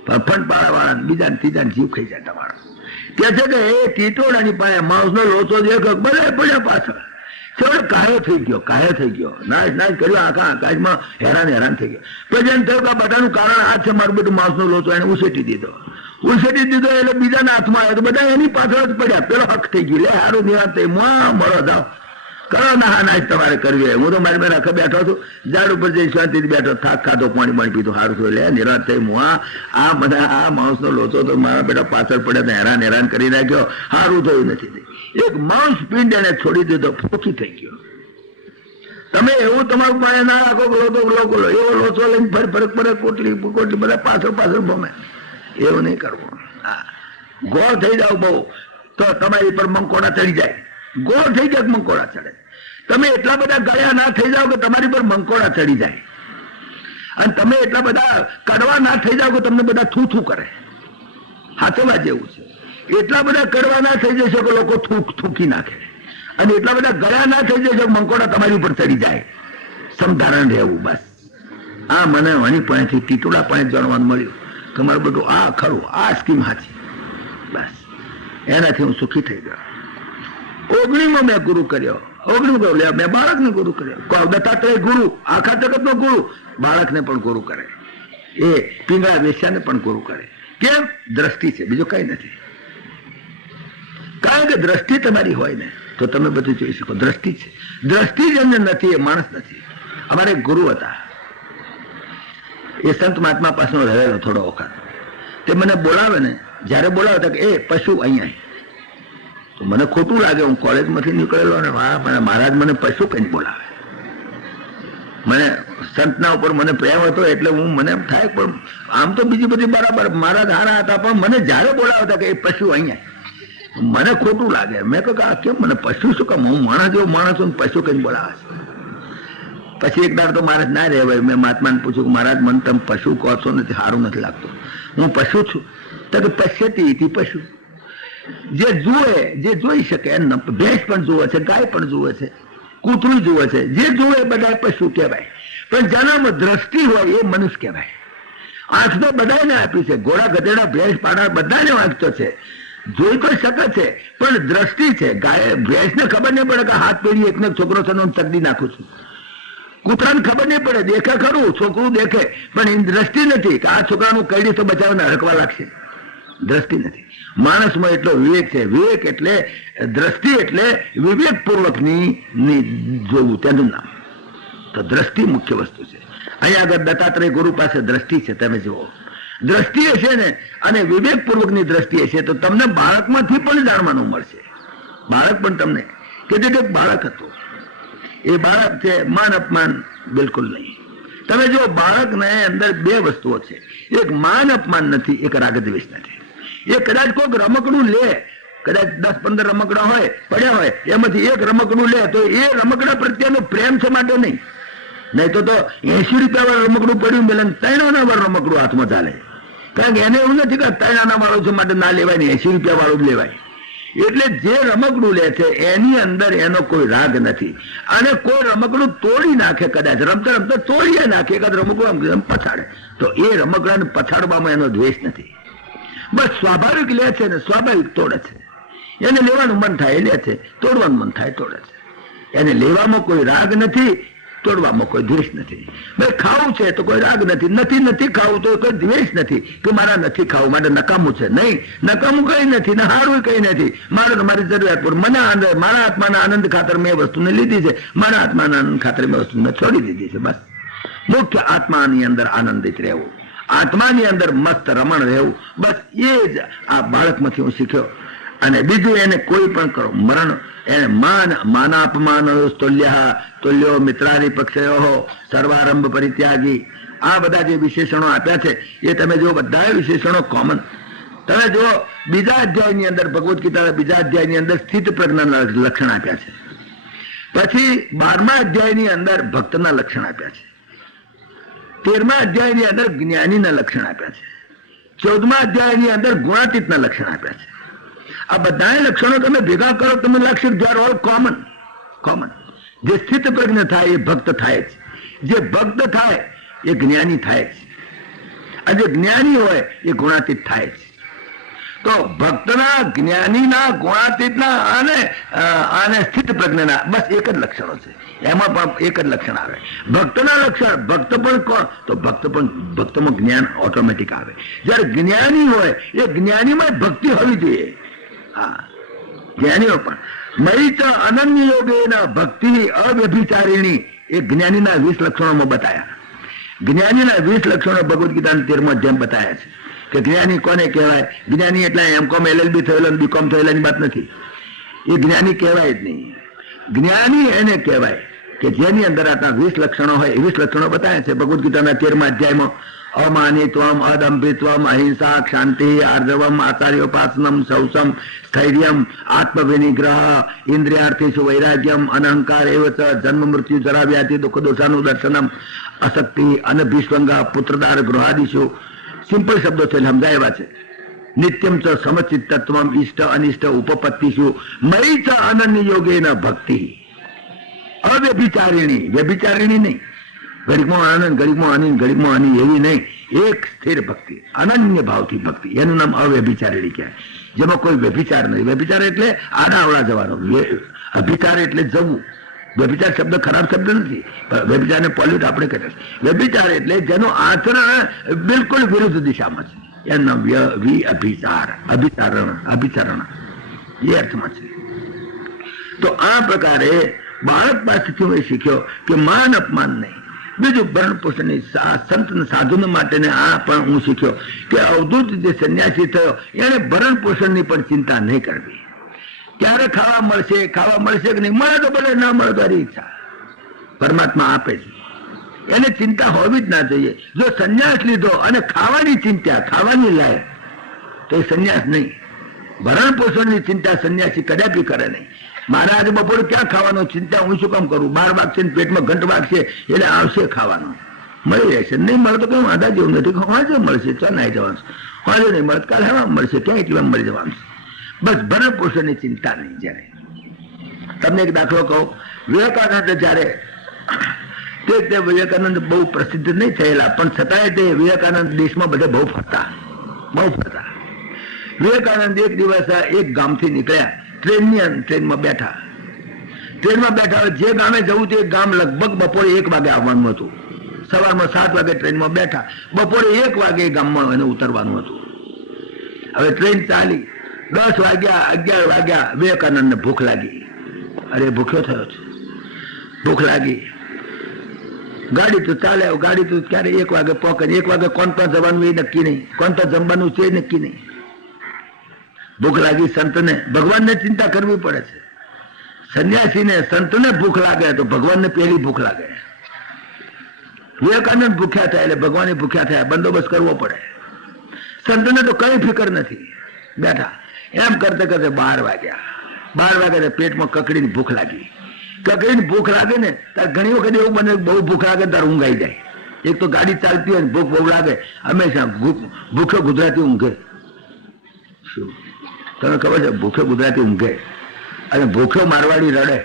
ફંડ પાડા વાળા બીજા ત્રીજા જીવ ખાઈ જાય તમારો. કે છે કે એ ટીટોડાની પાસે માણસનો લોચો દેખો બધા પડ્યા પાછળ. કાયો થઈ ગયો, નાશ કર્યો, આખા આકાશમાં હેરાન થઈ ગયો. પછી એમ થયું કે બધાનું કારણ આ છે, મારું બધું માણસનો લોચો એને ઉછેટી દીધો એટલે બીજાના હાથમાં આવ્યો તો બધા એની પાછળ જ પડ્યા. પેલો હક થઈ ગયું, લે સારું નિરાશ થઈ મરો જાઓ કરો ના નાશ તમારે કરવી. હું તો મારી બેઠા બેઠો છું, ઝાડ ઉપર જઈ શાંતિથી બેઠો, થાક ખાધો, પાણી પીધું, સારું થયું, લે નિરાશ થઈ. હું આ બધા આ માણસનો લોચો તો મારા બેટા પાછળ પડ્યા તો હેરાન કરી નાખ્યો, સારું થયું નથી. એક માંસ પિંડ એને છોડી દીધો, ફોકી થઈ ગયો. તમે એવું તમારું પાસે ના રાખો, એવો લોચો લઈને ફરક પડે, કોટલી બધા પાછળ ભમે. એવું નહીં કરવું. ગોળ થઈ જાવ બહુ તો તમારી પર મંકોડા ચડી જાય. ગોળ થઈ જાય મંકોડા ચડે. તમે એટલા બધા ગળ્યા ના થઈ જાવ કે તમારી પર મંકોડા ચડી જાય. અને તમે એટલા બધા કડવા ના થઈ જાવ કે તમને બધા થૂ કરે. હાથવા જેવું છે. એટલા બધા કડવા ના થઈ જશે કે લોકો થૂકી નાખે. અને એટલા બધા ગળ્યા ના થઈ જશે કે મંકોડા તમારી ઉપર ચડી જાય. સમધારણ રહેવું બસ. આ મને વણી પાસેથી ટીટોડા પાસે જાણવાનું મળ્યું કે મારું બધું આ ખરું, આ સ્કીમ સાચી. બસ એનાથી હું સુખી થઈ ગયો. 19માં મેં ગુરુ કર્યો. 19 મેં બાળકને ગુરુ કર્યો. દત્તાત્રેય ગુરુ, આખા જગતનો ગુરુ, બાળકને પણ ગુરુ કરે. એ પિંગળા વેશ્યાને પણ ગુરુ કરે. કેમ? દ્રષ્ટિ છે, બીજું કઈ નથી. કારણ કે દ્રષ્ટિ તમારી હોય ને તો તમે બધું જોઈ શકો. દ્રષ્ટિ છે, દ્રષ્ટિ જેમને નથી એ માણસ નથી. અમારે એક ગુરુ હતા, એ સંત મહાત્મા પાસનો રહેલો થોડો વખત. તે મને બોલાવે ને, જયારે બોલાવે કે એ પશુ અહીંયા, તો મને ખોટું લાગે. હું કોલેજમાંથી નીકળેલો અને મહારાજ મને પશુ કઈ બોલાવે. મને સંતના ઉપર મને પ્રેમ હતો એટલે મને એમ થાય. પણ આમ તો બીજી બધી બરાબર મહારાજ હારા હતા, પણ મને જયારે બોલાવતા કે એ પશુ અહીંયા, મને ખોટું લાગે. મેં કહ્યું કે આ કેમ મને પશુ શું કામ? હું માણસ જેવો માણસ હું પશુ કઈ બોલાવે છે. પછી એક દાડ તો મહારાજ ના રહેવાય. મેં મહાત્માને પૂછ્યું કે મહારાજ મને તમે પશુ કહો છો નથી, સારું નથી લાગતું. હું પશુ છું? તો કે પશ્યતી પશુ. જે જુએ, જે જોઈ શકે. ભેંસ પણ જુએ છે, ગાય પણ જુએ છે, કૂતરું જુએ છે. જે જુએ બધા પશુ કહેવાય. પણ જેનામાં દ્રષ્ટિ હોય એ મનુષ્ય કહેવાય. આંખ તો બધાને આપી છે. ઘોડા, ગધેડા, ભેંસ, પાડા બધાને આંખ તો છે, જોઈ તો શકે છે, પણ દ્રષ્ટિ છે. ગાય ભેંસને ખબર નહીં પડે કે હાથ પેઢી એકને છોકરો છે તગડી નાખું છું. કૂતરાને ખબર નહીં પડે, દેખે ખરું, છોકરું દેખે, પણ એની દ્રષ્ટિ નથી કે આ છોકરાનું કઈ તો બચાવને હરકવા લાગશે. દ્રષ્ટિ નથી. માણસમાં એટલો વિવેક છે. વિવેક એટલે દ્રષ્ટિ, એટલે વિવેકપૂર્વકની જોવું, તેનું નામ. તો દ્રષ્ટિ મુખ્ય વસ્તુ છે. અહીંયા આગળ દત્તાત્રેય ગુરુ પાસે દ્રષ્ટિ છે. તમે જુઓ, દ્રષ્ટિ હશે ને અને વિવેકપૂર્વકની દ્રષ્ટિ હશે તો તમને બાળકમાંથી પણ જાણવાનું મળશે. બાળક પણ તમને કે જે બાળક હતું એ બાળક છે, માન અપમાન બિલકુલ નહીં. તમે જો બાળકને અંદર બે વસ્તુઓ છે. એક માન અપમાન નથી, એક રાગદ્વેષ નથી. એ કદાચ કોઈક રમકડું લે, કદાચ 10-15 રમકડા હોય પડ્યા હોય, એમાંથી એક રમકડું લે તો એ રમકડા પ્રત્યેનો પ્રેમ છે માટે નહીં. નહીં તો 80 રૂપિયા વાળું રમકડું પડ્યું મેલે 3 આના વાળું રમકડું હાથમાં ચાલે. કારણ કે એને એવું નથી કે 3 આના વાળું છે માટે ના લેવાય, ને 80 રૂપિયા વાળું જ લેવાય. એટલે જે રમકડું લે છે એની અંદર એનો કોઈ રાગ નથી. અને કોઈ રમકડું તોડી નાખે, કદાચ રમતા રમતા તોડીએ નાખે, એકાદ રમકડું પછાડે, તો એ રમકડાને પછાડવામાં એનો દ્વેષ નથી. બસ સ્વાભાવિક લે છે ને સ્વાભાવિક તોડે છે. એને લેવાનું મન થાય લે છે, તોડવાનું મન થાય તોડે છે. એને લેવામાં કોઈ રાગ નથી, તોડવામાં કોઈ દ્વેષ નથી. ભાઈ ખાવું છે તો કોઈ રાગ નથી, નથી ખાવું તો કોઈ દ્વેષ નથી કે મારા નથી ખાવું માટે નકામું છે. નહીં, નકામું કઈ નથી ને હારું કઈ નથી. મારે મારી જરૂરિયાત પર મારા આત્માના આનંદ ખાતર મેં વસ્તુને લીધી છે, મારા આત્માના આનંદ ખાતર મેં વસ્તુને છોડી દીધી છે. બસ મુખ્ય આત્માની અંદર આનંદિત રહેવું, આત્માની અંદર મસ્ત રમણ રહેવું, બસ એ જ આ બાળકમાંથી હું શીખ્યો. અને બીજું એને કોઈ પણ કરો મરણ, એને માનાપમાન તુલ્યો મિત્રારી પક્ષયો સર્વારંભ પરિત્યાગી, આ બધા જે વિશેષણો આપ્યા છે એ તમે જો બધા વિશેષણો કોમન. તમે જો બીજા અધ્યાયની અંદર ભગવદ્ ગીતાના બીજા અધ્યાયની અંદર સ્થિત પ્રજ્ઞાના લક્ષણ આપ્યા છે, પછી 12મા અધ્યાયની અંદર ભક્તના લક્ષણ આપ્યા છે, 13મા અધ્યાયની અંદર જ્ઞાનીના લક્ષણ આપ્યા છે, 14મા અધ્યાયની અંદર ગુણાતીતના લક્ષણ આપ્યા છે. આ બધા લક્ષણો તમે ભેગા કરો, તમે લક્ષણ ધ્યાન ઓલ કોમન. જે સ્થિત પ્રજ્ઞ થાય એ ભક્ત થાય છે, જે ભક્ત થાય એ જ્ઞાની થાય છે, અને જે જ્ઞાની હોય એ ગુણાતીત થાય છે. તો ભક્તના, જ્ઞાનીના, ગુણાતીતના અને સ્થિત પ્રજ્ઞના બસ એક જ લક્ષણો છે. એમાં પણ એક જ લક્ષણ આવે. ભક્તના લક્ષણ, ભક્ત પણ કોણ? તો ભક્તમાં જ્ઞાન ઓટોમેટિક આવે. જયારે જ્ઞાની હોય એ જ્ઞાનીમાં ભક્તિ હોવી જોઈએ. હા, જ્ઞાનીઓ પણ મયી ચ અનન્ય યોગેના ભક્તિ અવ્યભિચારિણી, એ જ્ઞાનીના 20 લક્ષણોમાં બતાયા. જ્ઞાનીના 20 લક્ષણો ભગવદ્ ગીતાના 13મો અધ્યાય બતાયા છે કે જ્ઞાની કોને કહેવાય. જ્ઞાની એટલે M.Com LLB થયેલો B.Com થયેલાની વાત નથી. એ જ્ઞાની કહેવાય જ નહીં. જ્ઞાની એને કહેવાય કે જેની અંદર આટલા 20 લક્ષણો હોય. 20 લક્ષણો બતાવ્યા છે ભગવદ્ ગીતાના 13મા અધ્યાયમાં. અમાનિત્વમ, અદંભિત્વમ, અહિંસા, ક્ષાંતિ, આર્જવમ, આચાર્યોપાસનમ, શૌચમ, સ્થૈર્યમ, આત્મવિનિગ્રહ, ઇન્દ્રિયાર્થેષુ વૈરાગ્યમ, અનહંકાર એવ ચ, જન્મ મૃત્યુ જરા વ્યાધિ દુઃખ દોષાનું દર્શનમ, અશક્તિ, અનભિસ્વંગા, પુત્રદાર ગૃહાદિષુ. સિમ્પલ શબ્દો છે, સમજાવ્યા છે. નિત્યમ ચ સમચિત્તત્વમ, ઇષ્ટ અનિષ્ટ ઉપપત્તિષુ, મયી ચ અનન્ય યોગેન ભક્તિ અવ્યભિચારિણી. વ્યભિચારિણી નહીં, ઘડીકમાં આનંદ, ઘડીકમાં આનંદ, ઘડીકમાં આનંદ એવી નહીં. એક સ્થિર ભક્તિ, અનન્ય ભાવથી ભક્તિ, એનું નામ અવ્યભિચારિણી કહેવાય. જેમાં કોઈ વ્યભિચાર નથી. વ્યભિચાર એટલે આડાવડા જવાનો, અભિચાર એટલે જવું. વ્યભિચાર શબ્દ ખરાબ શબ્દ નથી, વ્યભિચારને પોલ્યુટ આપણે કહીએ. વ્યભિચાર એટલે જેનું આચરણ બિલકુલ વિરુદ્ધ દિશામાં છે, એનો અભિચારણ એ અર્થમાં છે. તો આ પ્રકારે બાળક પાસેથી હું એ શીખ્યો કે માન અપમાન નહીં. બીજું ભરણ પોષણની સંત સાધુને માટે આ પણ હું શીખ્યો કે અવધૂત જે સંન્યાસી થયો એને ભરણ પોષણની પણ ચિંતા નહીં કરવી. ક્યારે ખાવા મળશે કે નહીં મળે તો ભલે, ના મળે તો એની ઈચ્છા, પરમાત્મા આપે છે, એને ચિંતા હોવી જ ના જોઈએ. જો સંન્યાસ લીધો અને ખાવાની ચિંતા, ખાવાની લાયક, તો એ સંન્યાસ નહીં. ભરણ પોષણની ચિંતા સંન્યાસી કદાપી કરે નહીં. મારે આજે બપોરે ક્યાં ખાવાનો ચિંતા હું શું કામ કરું? 12 વાગશે ને પેટમાં ઘંટ વાગશે એટલે આવશે ખાવાનું, મળી રહેશે. નહીં મળે તો કઈ વાંધા જેવું નથી. હોજે મળશે, ચાલ નાઈ જવાનું, હોજે નહીં મળે કાલે હવા મળશે, ક્યાં એટલી મળી જવાનું. બસ ભરણ પોષણની ચિંતા નહીં. જયારે તમને એક દાખલો કહું, વિવેકાનંદ જયારે તે વિવેકાનંદ બહુ પ્રસિદ્ધ નહીં થયેલા, પણ છતાંય તે વિવેકાનંદ દેશમાં બધે બહુ ફરતા. વિવેકાનંદ એક દિવસ એક ગામથી નીકળ્યા, ટ્રેનમાં બેઠા. જે ગામે જવું તે ગામ લગભગ બપોરે 1 વાગે આવવાનું હતું. સવારમાં 7 વાગે ટ્રેનમાં બેઠા, બપોરે 1 વાગે ગામમાં એને ઉતરવાનું હતું. હવે ટ્રેન ચાલી, 10 વાગ્યા, 11 વાગ્યા, વિવેકાનંદને ભૂખ લાગી. અરે ભૂખ્યો થયો છે, ભૂખ લાગી. ગાડી તો ચાલે, ગાડી તો ક્યારે 1 વાગે પહોંચે. 1 વાગે કોણ ત્યાં જવાનું એ નક્કી નહીં, કોણ ત્યાં જમવાનું છે એ નક્કી નહીં. ભૂખ લાગી સંતને, ભગવાનને ચિંતા કરવી પડે છે. સંન્યાસીને, સંતને ભૂખ લાગે તો ભગવાનને પહેલી ભૂખ લાગે. વિવેકાનંદ ભૂખ્યા થાય એટલે ભગવાન ભૂખ્યા થયા, બંદોબસ્ત કરવો પડે. સંતને તો કઈ ફિકર નથી, બેઠા. એમ કરતે કરતે 12 વાગ્યા પેટમાં કકડીની ભૂખ લાગી. કકડીની ભૂખ લાગે ને ત્યારે ઘણી વખત એવું બને, બહુ ભૂખ લાગે ત્યારે ઊંઘ આવી જાય. એક તો ગાડી ચાલતી હોય ને ભૂખ બહુ લાગે, હંમેશા ભૂખ્યો ગુજરાતી ઊંઘે. શું તમને ખબર છે? ભૂખ્યો ગુજરાતી ઊંઘે અને ભૂખ્યો મારવાડી રડે.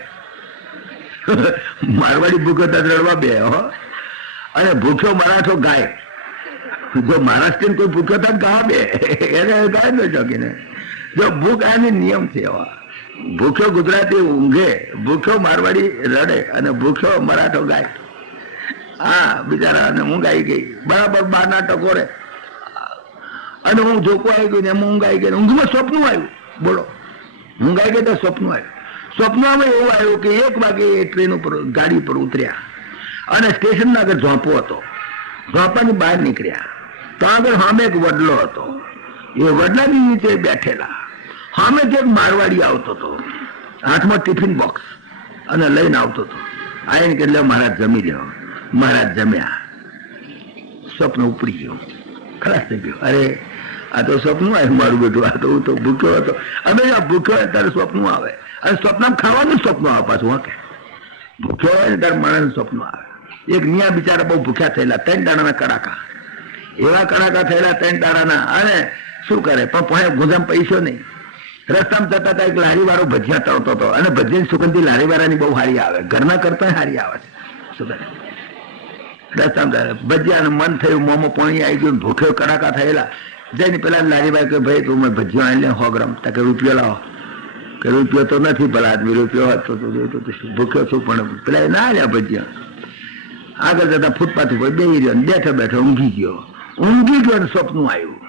મારવાડી ભૂખ્યો ત્યાં રડવા બે હો, અને ભૂખ્યો મરાઠો ગાય. જો મહારાષ્ટ્રીયન કોઈ ભૂખ્યો ત્યાં ગાવા બે, એને ગાય ન શોખીને. જો ભૂખ આની નિયમ છે એવા. ભૂખ્યો ગુજરાતી ઊંઘે, ભૂખ્યો મારવાડી રડે અને ભૂખ્યો મરાઠો ગાય. હા બિચારા ઊંઘ આવી ગઈ બરાબર 12 ટકોરે અને હું જોકો આવી ગયું ને એમાં ઊંઘ આવી ગઈ. ઊંઘમાં સ્વપ્નું આવ્યું. બોલો, ઊંઘ આવી ગઈ તો સ્વપ્નું આવ્યું. સ્વપ્નમાં એવું આવ્યું કે 1 વાગે ટ્રેન ઉપર ગાડી પર ઉતર્યા અને સ્ટેશન આગળ ઝોંપો હતો. ઝોંપાની બહાર નીકળ્યા તો આગળ સામે એક વડલો હતો. એ વડલાની નીચે બેઠેલા સામે એક મારવાડી આવતો હતો, હાથમાં ટિફિન બોક્સ અને લઈને આવતો હતો. આવીને કે લે મહારાજ જમી લ્યો. મહારાજ જમ્યા. સ્વપ્ન ઉપડી ગયું, ખલાસ થઈ ગયું. અરે આ તો સ્વપ્નું આવ્યું મારું બેટું, આ તો હું તો ભૂખ્યો હતો. અમે ભૂખ્યો હોય ત્યારે સ્વપ્નું આવે અને સ્વપ્નમાં ખાવાનું સ્વપ્ન આવે પાછું. હા કે ભૂખ્યો હોય ને ત્યારે માણસ સ્વપ્ન આવે. એક નિયા બિચારા બહુ ભૂખ્યા થયેલા, 3 દાડાના કડાકા, એવા કડાકા થયેલા 3 દાડાના. અને શું કરે પણ પોહે ગુજામ પૈસો નહીં. રસ્તામાં જતા હતા એક લારી વાળો ભજીયા તળતો હતો અને ભજીયાની સુગંધી લારી વાળાની બહુ સારી આવે, ઘરના કરતા સારી આવે છે. શું કરે રસ્તામાં ભજીયાનું મન થયું, મોંમાં પાણી આવી ગયું, ભૂખ્યો કડાકા થયેલા. જઈને પેલા લારીભાઈ કે ભાઈ તું મેં ભજીયો આને 100 ગ્રામ. કે રૂપિયો લાવો. કે રૂપિયો તો નથી, ભલા આદમી રૂપિયો હોત તો ભૂખ્યો છું પણ પેલા ના આવ્યા ભજીયા. આગળ જતા ફૂટપાથ ઉપર બેસી રહ્યો, બેઠો બેઠો ઊંઘી ગયો. ઊંઘી ગયો ને સ્વપ્નું આવ્યું.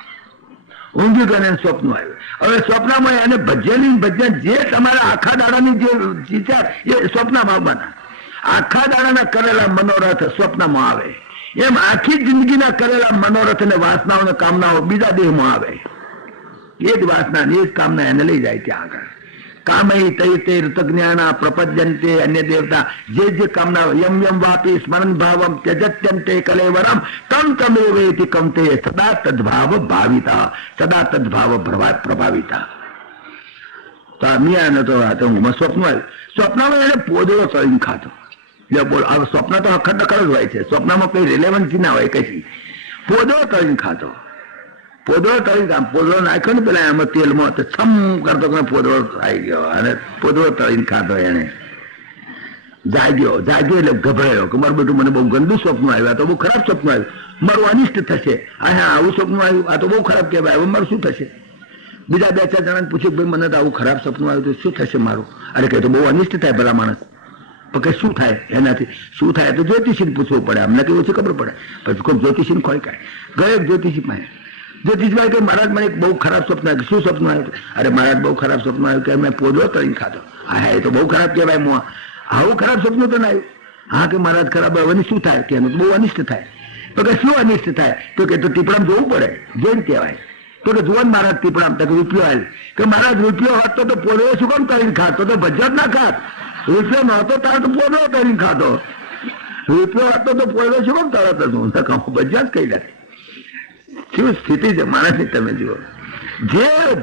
ઊંઘી ગયો ને સ્વપ્નું આવ્યું. હવે સ્વપ્નમાં એને ભજીયા જે તમારા આખા દાડાની જે વિચાર એ સ્વપ્નમાં બના. આખા દાડાના કરેલા મનોરથ સ્વપ્નમાં આવે. એમ આખી જિંદગીના કરેલા મનોરથ અને વાસનાઓ અને કામનાઓ બીજા દેહમાં આવે. એ જ વાસના એ જ કામના એને લઈ જાય ત્યાં આગળ. કામૈ તૈતે ઋતજ્ઞાના પ્રપદ્યંતે અન્ય દેવતા. જે કામના યમ યમ વાપી સ્મરણ ભાવમ ત્યજત્યંતે કલેવરમ તમ તમેવેતિ કમતે સદા તદ્ભાવ ભાવિતા. સદા તદ્ભાવ પ્રભાવિતા. તો આ મિયાને તો ઊંઘમાં સ્વપ્ન આવ્યું. સ્વપ્નમાં એને પોદળો તળીને ખાતો. બોલ, હવે સ્વપ્ન તો અખંડ જ હોય છે, સ્વપ્નમાં કઈ રિલેવન્સી ના હોય કશી. પોદળો તળીને ખાતો. પોદળો તળીને પોદળો નાખ્યો ને પેલા એમાં તેલમાં તો છમ કરતો પોદળો આવી ગયો અને પોદળો તળીને ખાતો. એને જાગ્યો એટલે ગભરાયો કે મારું બેટું મને બહુ ગંદુ સ્વપ્ન આવ્યું, આ તો બહુ ખરાબ સ્વપ્ન આવ્યું, મારું અનિષ્ટ થશે. હા આવું સ્વપ્ન આવ્યું, આ તો બહુ ખરાબ કહેવાય, હવે મારું શું થશે? બીજા 2-4 જણાને પૂછ્યું ભાઈ મને તો આવું ખરાબ સપનું આવ્યું તો શું થશે મારું? અરે કે તો બહુ અનિષ્ટ થાય ભલા માણસ. પણ શું થાય એનાથી? શું થાય તો જ્યોતિષીને પૂછવું પડે. અમને કઈ ઓછી ખબર પડે. પછી કોઈ જ્યોતિષીને ખોઈ કાઢે. ગયો જ્યોતિષી પાસે. જ્યોતિષભાઈ કે મહારાજ મને એક બહુ ખરાબ સ્વપ્ન આવ્યું. શું સ્વપ્ન આવ્યું? અરે મહારાજ બહુ ખરાબ સ્વપ્ન આવ્યું કે મેં પોદળો તળીને ખાધો. હા એ તો બહુ ખરાબ કહેવાય. આવું ખરાબ સ્વપ્ન તો ના આવ્યું. હા કે મહારાજ ખરાબ હવે શું થાય? કે એનું બહુ અનિષ્ટ થાય. તો કે શું અનિષ્ટ થાય? તો કે તો ટીપડામાં જોવું પડે, જોઈને કહેવાય. તો કે જુવાન મહારાજ ટીપડામાં તો રૂપિયો આવ્યો કે મહારાજ રૂપિયો હોત તો પોદળો શું કામ તળીને ખાતો? તો ભજ્જત ના ખાત. રૂપિયો નહોતો તાર તો પોદળો તળીને ખાતો. રૂપિયો હતો તો પોદળો શું કામ તળત હતું? ભજ્જત કઈ નથી. શું સ્થિતિ છે માણસની તમે જુઓ.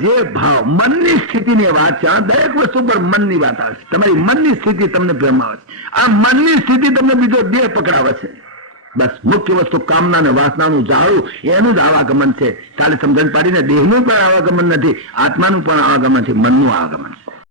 જે ભાવ મનની સ્થિતિની વાત છે. આ દરેક વસ્તુ પર મનની વાત આવે છે. તમારી મનની સ્થિતિ તમને ભ્રમાવે છે. આ મનની સ્થિતિ તમને બીજો દેહ પકડાવે છે. બસ મુખ્ય વસ્તુ કામના અને વાસનાનું જાળું એનું જ આવાગમન છે. કાલે સમજણ પાડીને દેહનું પણ આવાગમન નથી, આત્માનું પણ આવાગમન નથી, મનનું આવાગમન.